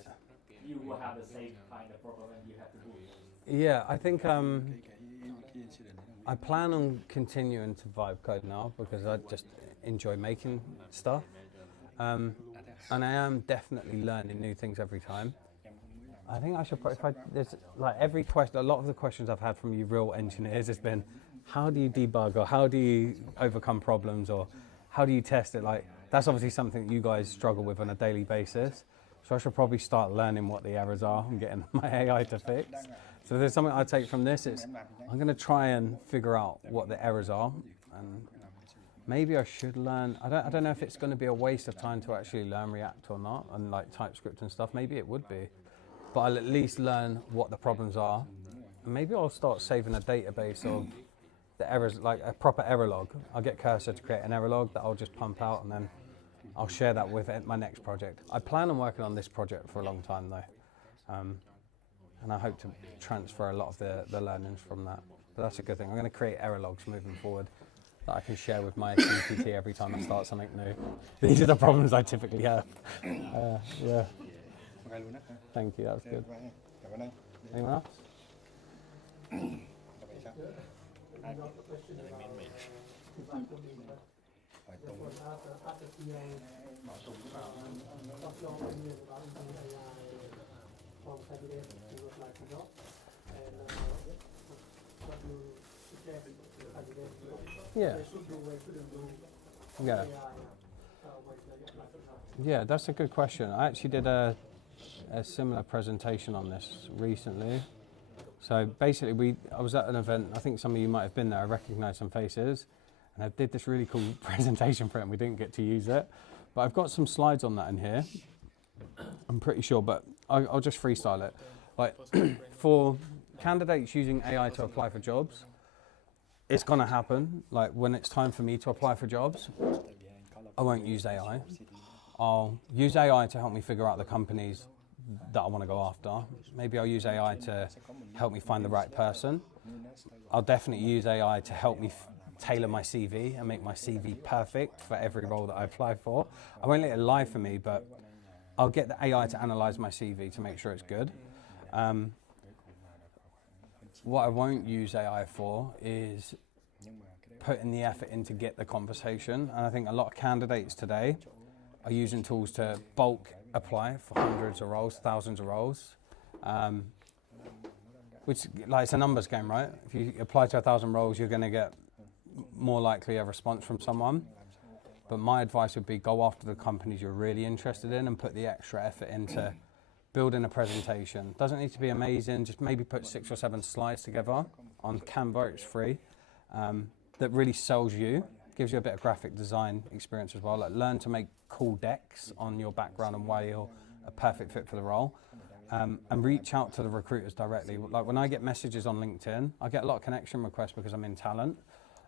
you will have the same kind of problem and you have to do it? Yeah, I think I plan on continuing to vibe code now because I just enjoy making stuff. And I am definitely learning new things every time. I think I should probably, there's like every question, a lot of the questions I've had from you real engineers has been, how do you debug, or how do you overcome problems, or how do you test it? Like, that's obviously something that you guys struggle with on a daily basis. So I should probably start learning what the errors are and getting my AI to fix. So if there's something I take from this, it's I'm going to try and figure out what the errors are, and maybe I should learn. I don't know if it's going to be a waste of time to actually learn React or not, and like TypeScript and stuff. Maybe it would be, but I'll at least learn what the problems are. And maybe I'll start saving a database of the errors, like a proper error log. I'll get Cursor to create an error log that I'll just pump out, and then I'll share that with my next project. I plan on working on this project for a long time though. And I hope to transfer a lot of the learnings from that. But that's a good thing. I'm going to create error logs moving forward that I can share with my GPT every time I start something new. These are the problems I typically have. Yeah. Thank you, that was good. Anyone else? Yeah, that's a good question. I actually did a similar presentation on this recently. So basically, I was at an event. I think some of you might have been there. I recognised some faces, and I did this really cool presentation for it, and we didn't get to use it. But I've got some slides on that in here. I'm pretty sure, but I'll just freestyle it. Like for candidates using AI to apply for jobs, it's going to happen. Like when it's time for me to apply for jobs, I won't use AI. I'll use AI to help me figure out the companies that I want to go after. Maybe I'll use AI to help me find the right person. I'll definitely use AI to help me tailor my CV and make my CV perfect for every role that I apply for. I won't let it lie for me, but I'll get the AI to analyze my CV to make sure it's good. what I won't use AI for is putting the effort in to get the conversation. And I think a lot of candidates today are using tools to bulk apply for hundreds of roles, thousands of roles, which, like, it's a numbers game, right? If you apply to 1,000 roles, you're going to get more likely a response from someone. But my advice would be go after the companies you're really interested in and put the extra effort into building a presentation. Doesn't need to be amazing, just maybe put 6 or 7 slides together on Canva, it's free, that really sells you, gives you a bit of graphic design experience as well. Like, learn to make cool decks on your background and why you're a perfect fit for the role. And reach out to the recruiters directly. Like, when I get messages on LinkedIn, I get a lot of connection requests because I'm in talent.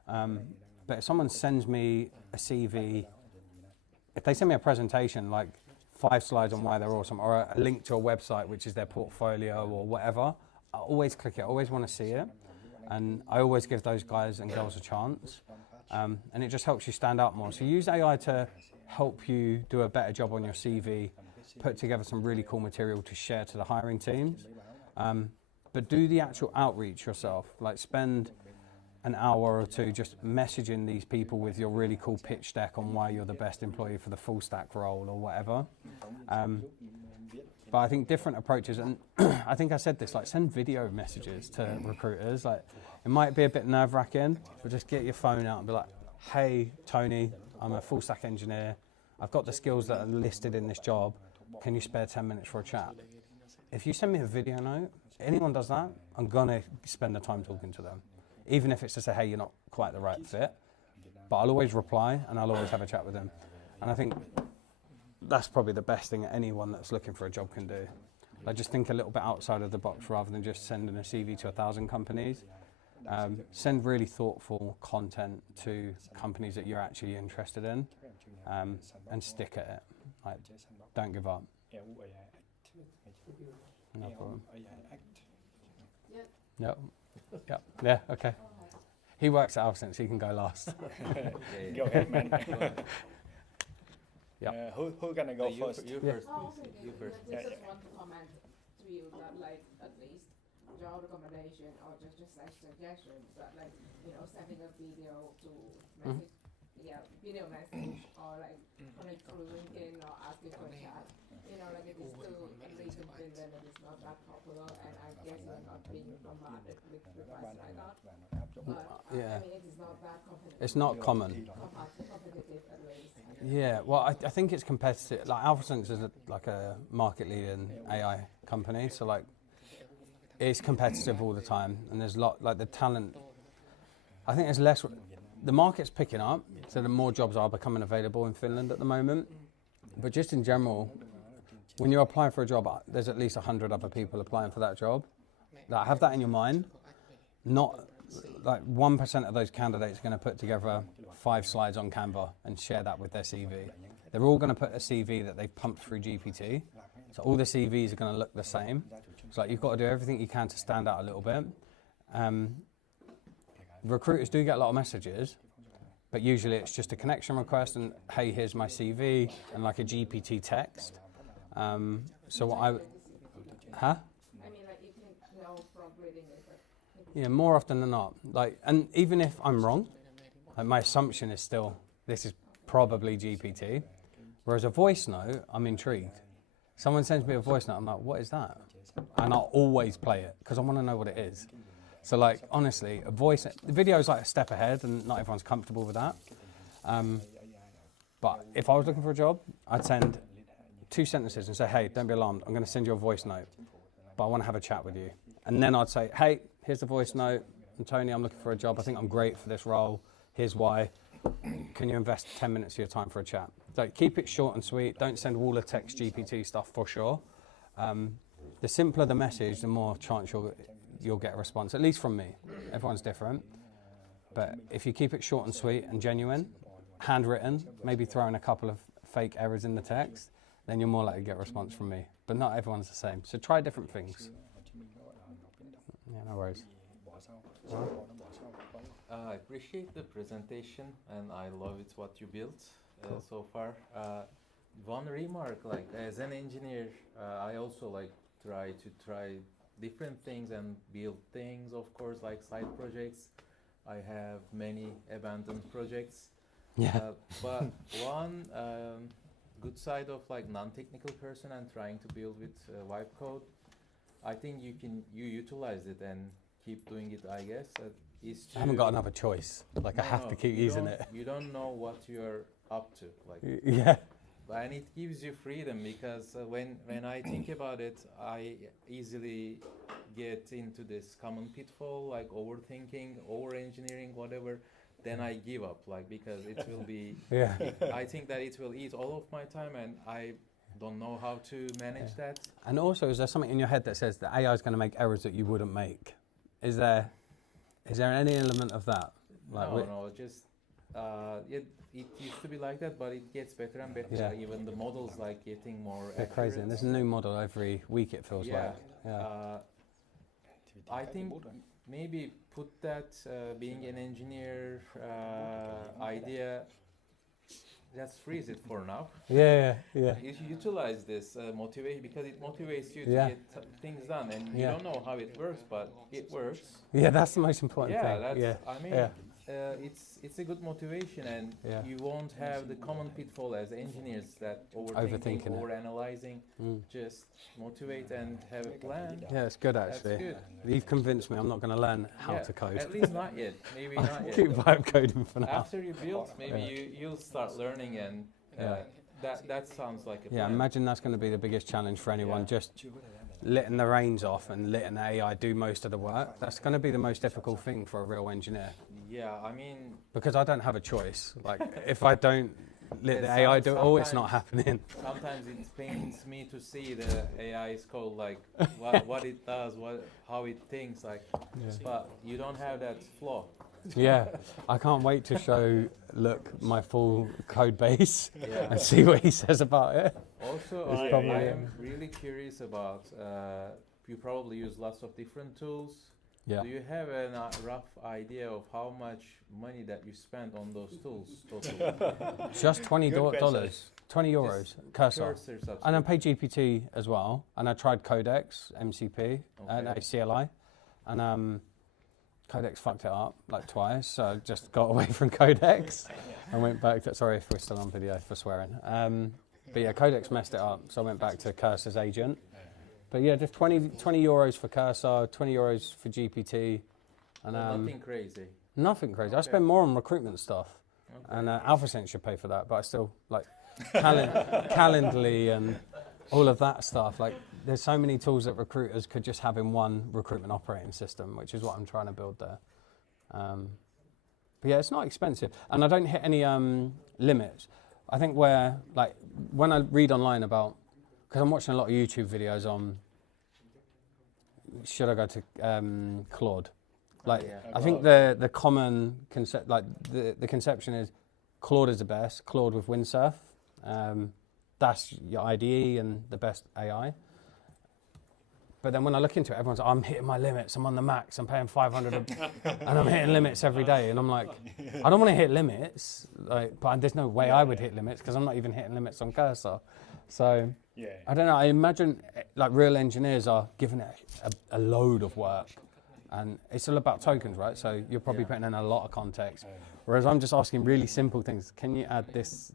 But if someone sends me a CV, if they send me a presentation, like 5 slides on why they're awesome, or a link to a website, which is their portfolio or whatever, I always click it, I always want to see it. And I always give those guys and girls a chance. And it just helps you stand out more. So use AI to help you do a better job on your CV, put together some really cool material to share to the hiring teams. But do the actual outreach yourself. Like, spend an hour or 2 just messaging these people with your really cool pitch deck on why you're the best employee for the full stack role or whatever. But I think different approaches, and I think I said this, like, send video messages to recruiters. Like, it might be a bit nerve-wracking, but just get your phone out and be like, hey, Tony, I'm a full stack engineer. I've got the skills that are listed in this job. Can you spare 10 minutes for a chat? If you send me a video note, anyone does that, I'm gonna spend the time talking to them. Even if it's to say, hey, you're not quite the right fit, but I'll always reply and I'll always have a chat with them. And I think that's probably the best thing anyone that's looking for a job can do. Like, just think a little bit outside of the box rather than just sending a CV to 1,000 companies. Send really thoughtful content to companies that you're actually interested in, and stick at it. Like, don't give up. No problem. Yep. Yep. Yeah. Okay. He works at AlphaSense. He can go last. Go ahead, man. Yeah. Who gonna go first? You Yeah. first, please. You first. Just want to comment to you that, like, at least job recommendation or just like suggestions that, like, you know, sending a video to message, video message, or like connect through LinkedIn or asking for a chat. You know, like, it is still, at least in Finland, it is not that popular, and I guess you're not being bombarded with requests like that. But Yeah. I mean, it is not that competitive. It's not common. Competitive at least. Yeah, well, I think it's competitive. Like, AlphaSense is like a market-leading AI company, so, like, it's competitive all the time, and there's like the talent. I think there's less. The market's picking up, so the more jobs are becoming available in Finland at the moment. But just in general, when you're applying for a job, there's at least 100 other people applying for that job. Like, have that in your mind. Not like 1% of those candidates are going to put together 5 slides on Canva and share that with their CV. They're all going to put a CV that they've pumped through GPT. So all the CVs are going to look the same. So, like, you've got to do everything you can to stand out a little bit. Recruiters do get a lot of messages, but usually it's just a connection request and, hey, here's my CV, and like a GPT text. So what I mean, like, you can know from reading it, but yeah, more often than not. Like, and even if I'm wrong, like, my assumption is still this is probably GPT. Whereas a voice note, I'm intrigued. Someone sends me a voice note, I'm like, what is that? And I'll always play it because I want to know what it is. So, like, honestly, the video is like a step ahead, and not everyone's comfortable with that. But if I was looking for a job, I'd send 2 sentences and say, hey, don't be alarmed, I'm going to send you a voice note, but I want to have a chat with you. And then I'd say, hey, here's the voice note. I'm Tony, I'm looking for a job. I think I'm great for this role. Here's why. Can you invest 10 minutes of your time for a chat? So keep it short and sweet. Don't send all the text GPT stuff for sure. The simpler the message, the more chance you'll get a response, at least from me. Everyone's different. But if you keep it short and sweet and genuine, handwritten, maybe throw in a couple of fake errors in the text, then you're more likely to get a response from me. But not everyone's the same. So try different things. Yeah, no worries. I appreciate the presentation, and I love it what you built so far. One remark, like, as an engineer, I also like try different things and build things, of course, like side projects. I have many abandoned projects. Yeah. But one good side of like non-technical person and trying to build with vibe code, I think you utilize it and keep doing it, I guess. Is I haven't got another choice. Like, I have to keep using it. You don't know what you're up to. Like, yeah. and it gives you freedom, because when I think about it, I easily get into this common pitfall, like overthinking, over-engineering, whatever. Then I give up, like, because it will be. Yeah. I think that it will eat all of my time, and I don't know how to manage that. And also, is there something in your head that says that AI is going to make errors that you wouldn't make? Is there any element of that? Like No, just it used to be like that, but it gets better and better. Yeah. Even the models like getting more. They're crazy, and there's a new model every week. It feels like. Yeah. I think maybe put that being an engineer idea. Just freeze it for now. Yeah. You should utilize this motivation, because it motivates you to get things done, and you don't know how it works, but it works. Yeah, that's the most important thing. I mean, it's a good motivation, and you won't have the common pitfall as engineers that overthinking, overanalyzing. Just motivate and have a plan. Yeah, it's good actually. That's good. You've convinced me I'm not going to learn how to code. At least not yet. Maybe not yet. Keep vibe coding for now. After you build, maybe you'll start learning, and that sounds like a plan. Yeah, imagine that's going to be the biggest challenge for anyone. Just letting the reins off and letting the AI do most of the work. That's going to be the most difficult thing for a real engineer. Yeah, I mean, because I don't have a choice. Like, if I don't let the AI do it all, it's not happening. Sometimes it pains me to see the AI's code, like what it does, how it thinks, like. But you don't have that flaw. Yeah, I can't wait to show my full code base and see what he says about it. Also, I am really curious about. You probably use lots of different tools. Yeah. Do you have a rough idea of how much money that you spend on those tools total? Just $20, 20 euros, Cursor. And I paid GPT as well. And I tried Codex, MCP, and CLI. And Codex fucked it up like twice. So I just got away from Codex and went back to, sorry if we're still on video for swearing. But yeah, Codex messed it up. So I went back to Cursor's agent. But yeah, just 20 euros for Cursor, 20 euros for GPT. And nothing crazy. Nothing crazy. I spend more on recruitment stuff. And AlphaSense should pay for that. But I still, like, Calendly and all of that stuff. Like, there's so many tools that recruiters could just have in one recruitment operating system, which is what I'm trying to build there. But yeah, it's not expensive. And I don't hit any limits. I think when I read online about, because I'm watching a lot of YouTube videos on, should I go to Claude? Like, I think the common concept, like the conception is Claude is the best, Claude with Windsurf. That's your IDE and the best AI. But then when I look into it, everyone's like, I'm hitting my limits, I'm on the max, I'm paying 500 and I'm hitting limits every day. And I'm like, I don't want to hit limits, like, but there's no way I would hit limits because I'm not even hitting limits on Cursor. So I don't know, I imagine like real engineers are giving it a load of work. And it's all about tokens, right? So you're probably putting in a lot of context. Whereas I'm just asking really simple things. Can you add this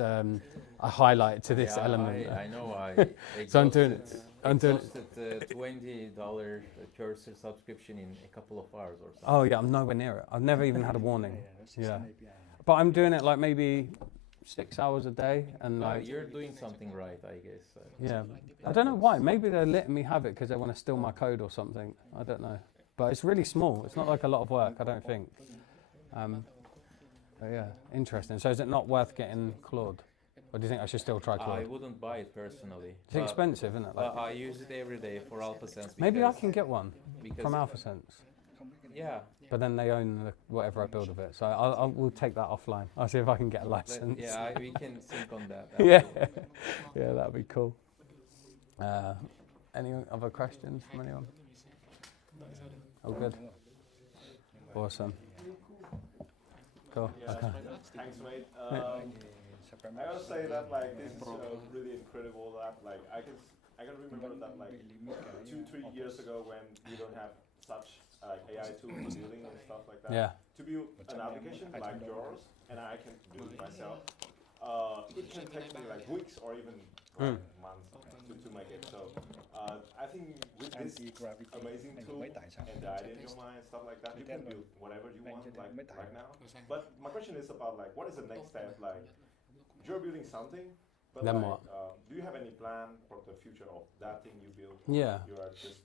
a highlight to this element? I know. So I'm doing the $20 Cursor subscription in a couple of hours or something. Oh yeah, I'm nowhere near it. I've never even had a warning. Yeah, but I'm doing it like maybe 6 hours a day, and like you're doing something right, I guess. Yeah, I don't know why. Maybe they're letting me have it because they want to steal my code or something. I don't know, but it's really small. It's not like a lot of work, I don't think. But yeah, interesting. So is it not worth getting Claude? Or do you think I should still try Claude? I wouldn't buy it personally. It's expensive, isn't it? Like, I use it every day for AlphaSense. Maybe I can get one from AlphaSense. Yeah. But then they own whatever I build of it. So we'll take that offline. I'll see if I can get a license. Yeah, we can sync on that. Yeah, that'd be cool. Any other questions from anyone? Oh, good. Awesome. Cool. Okay. Thanks, mate. I gotta say that like this is really incredible. That like I I can remember that like 2-3 years ago when we don't have such AI tools for building and stuff like that. Yeah. To build an application like yours, and I can do it myself, it can take me like weeks or even months to make it. So I think with this amazing tool and the idea in your mind and stuff like that, you can build whatever you want like right now. But my question is about like what is the next step? Like you're building something, but Then like, what? do you have any plan for the future of that thing you built? Yeah. You are just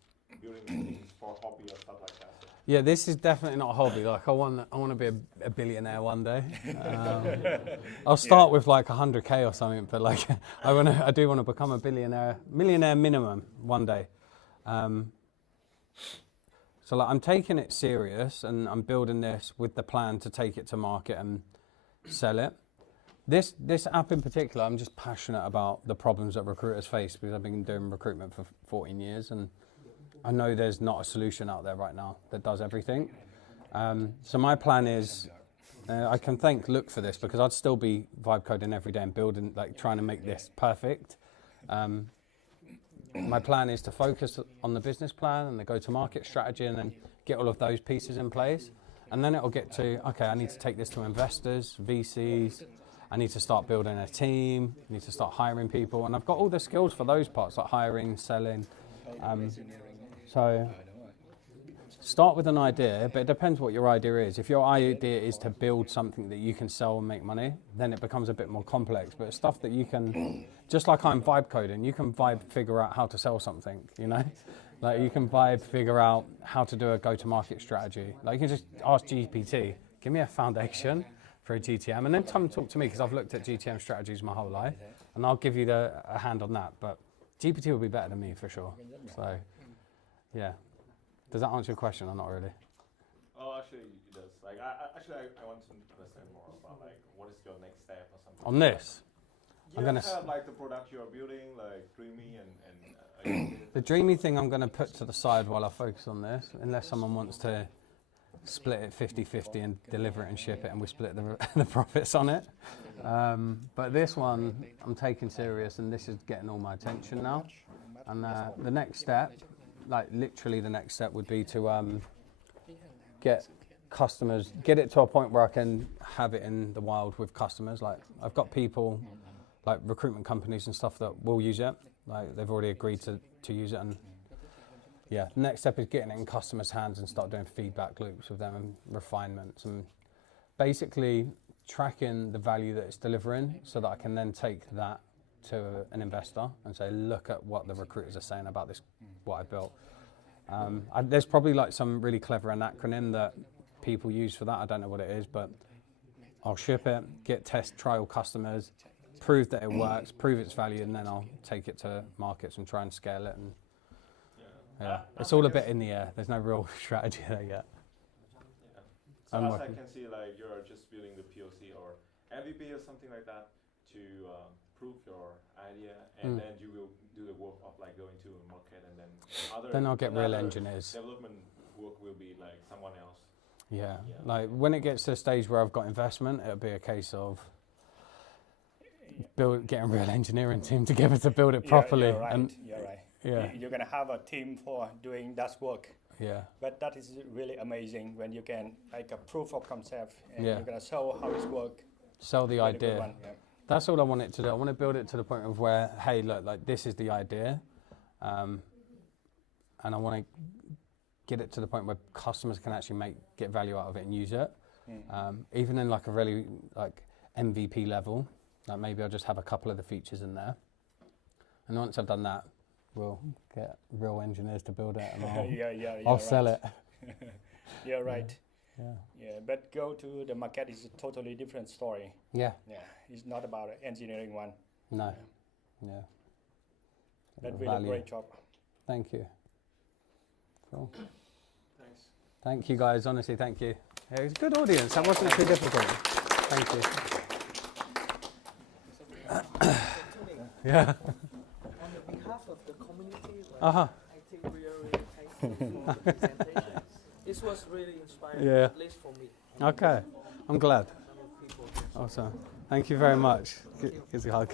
building things for hobby or stuff like that. So. Yeah, this is definitely not a hobby. Like I want to be a billionaire one day. I'll start with like 100K or something, but like I do want to become a millionaire minimum one day. So like I'm taking it serious and I'm building this with the plan to take it to market and sell it. This app in particular, I'm just passionate about the problems that recruiters face because I've been doing recruitment for 14 years and I know there's not a solution out there right now that does everything. So my plan is, I can thank Luke for this because I'd still be vibe coding every day and building, like trying to make this perfect. My plan is to focus on the business plan and the go-to-market strategy and then get all of those pieces in place. And then it'll get to, okay, I need to take this to investors, VCs. I need to start building a team. I need to start hiring people. And I've got all the skills for those parts, like hiring, selling. So start with an idea, but it depends what your idea is. If your idea is to build something that you can sell and make money, then it becomes a bit more complex. But stuff that you can, just like I'm vibe coding, you can vibe figure out how to sell something, you know? Like you can vibe figure out how to do a go-to-market strategy. Like you can just ask GPT, give me a foundation for a GTM, and then come and talk to me because I've looked at GTM strategies my whole life, and I'll give you a hand on that. But GPT will be better than me for sure. So, yeah. Does that answer your question or not really? Oh, actually, it does. Like, I want to understand more about like what is your next step or something. On this, I'm gonna have like the product you're building, like Dreamy and the Dreamy thing I'm gonna put to the side while I focus on this, unless someone wants to split it 50-50 and deliver it and ship it, and we split the profits on it. But this one I'm taking serious, and this is getting all my attention now. And the next step, like literally the next step, would be to get customers, get it to a point where I can have it in the wild with customers. Like I've got people, like recruitment companies and stuff that will use it. Like they've already agreed to use it, and yeah, the next step is getting it in customers' hands and start doing feedback loops with them and refinements and basically tracking the value that it's delivering so that I can then take that to an investor and say, look at what the recruiters are saying about this, what I built. There's probably like some really clever acronym that people use for that. I don't know what it is, but I'll ship it, get test trial customers, prove that it works, prove its value, and then I'll take it to markets and try and scale it. And yeah, it's all a bit in the air. There's no real strategy there yet. Yeah. So as I can see, like you're just building the POC or MVP or something like that to prove your idea, and then you will do the work of like going to a market, and then Then I'll get real engineers. Development work will be like someone else. Yeah, like when it gets to the stage where I've got investment, it'll be a case of getting real engineering team together to build it properly. You're right. And you're right. Yeah. You're gonna have a team for doing that work. Yeah. But that is really amazing when you can like a proof of concept and Yeah. you're gonna show how it works. Sell the Really good idea. one, yeah. That's all I want it to do. I want to build it to the point of where, hey, look, like this is the idea, and I want to get it to the point where customers can actually get value out of it and use it. Even in like a really like MVP level, like maybe I'll just have a couple of the features in there, and once I've done that, we'll get real engineers to build it, and I'll sell it. You're right. Yeah. Yeah, but go to the market is a totally different story. Yeah. Yeah, it's not about engineering one. No. Yeah. But we did a great job. Thank you. Cool. Thanks. Thank you guys, honestly, thank you. Yeah, it was a good audience, that wasn't too difficult. Thank you. Yeah. On the behalf of the community, Uh-huh. I think we are really thankful for the presentation. This was really inspiring, Yeah. at least for me. Okay, I'm glad. Some of people here. Awesome. Thank you very much. Gives you a hug.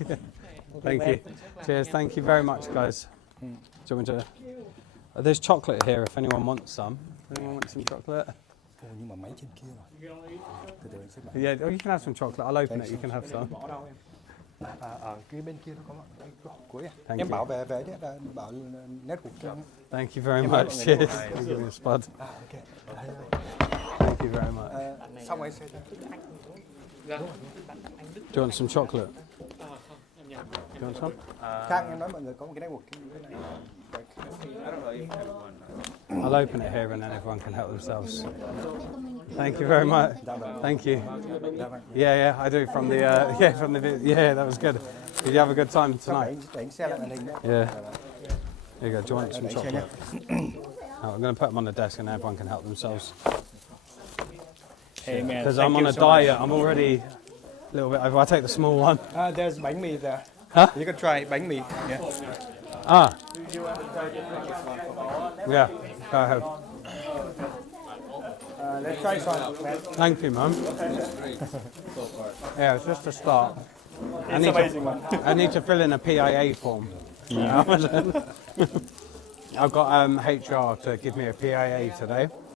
Thank you. Cheers. Thank you very much, guys. Do you want me to? There's chocolate here if anyone wants some. Anyone want some chocolate? Ồ, nhưng mà máy trên kia rồi. Từ từ anh xếp lại. Yeah, oh, you can have some chocolate. I'll open it. You can have some. Bỏ đâu em? Ở cái bên kia nó có góc cuối. Thank Em you. bảo về chứ, bảo network cho. Thank you very much. Cheers. Give me a spud. Ok. Thank you very much. Xong rồi sẽ. Do you want some chocolate? Do you want some? Khang em nói mọi người có một cái network cái này. I'll open it here and then everyone can help themselves. Thank you very much. Thank you. Yeah, I do from the from the yeah, that was good. Did you have a good time tonight? Yeah. There you go. Do you want some chocolate? I'm going to put them on the desk and everyone can help themselves. Hey man, because I'm on a diet. I'm already a little bit over. I'll take the small one. There's bánh mì there. Huh? You can try bánh mì. Yeah. Yeah. Go ahead. Let's try some. Thank you, Mum. Yeah, it's just a start. I need to fill in a PIA form. I've got HR to give me a PIA today.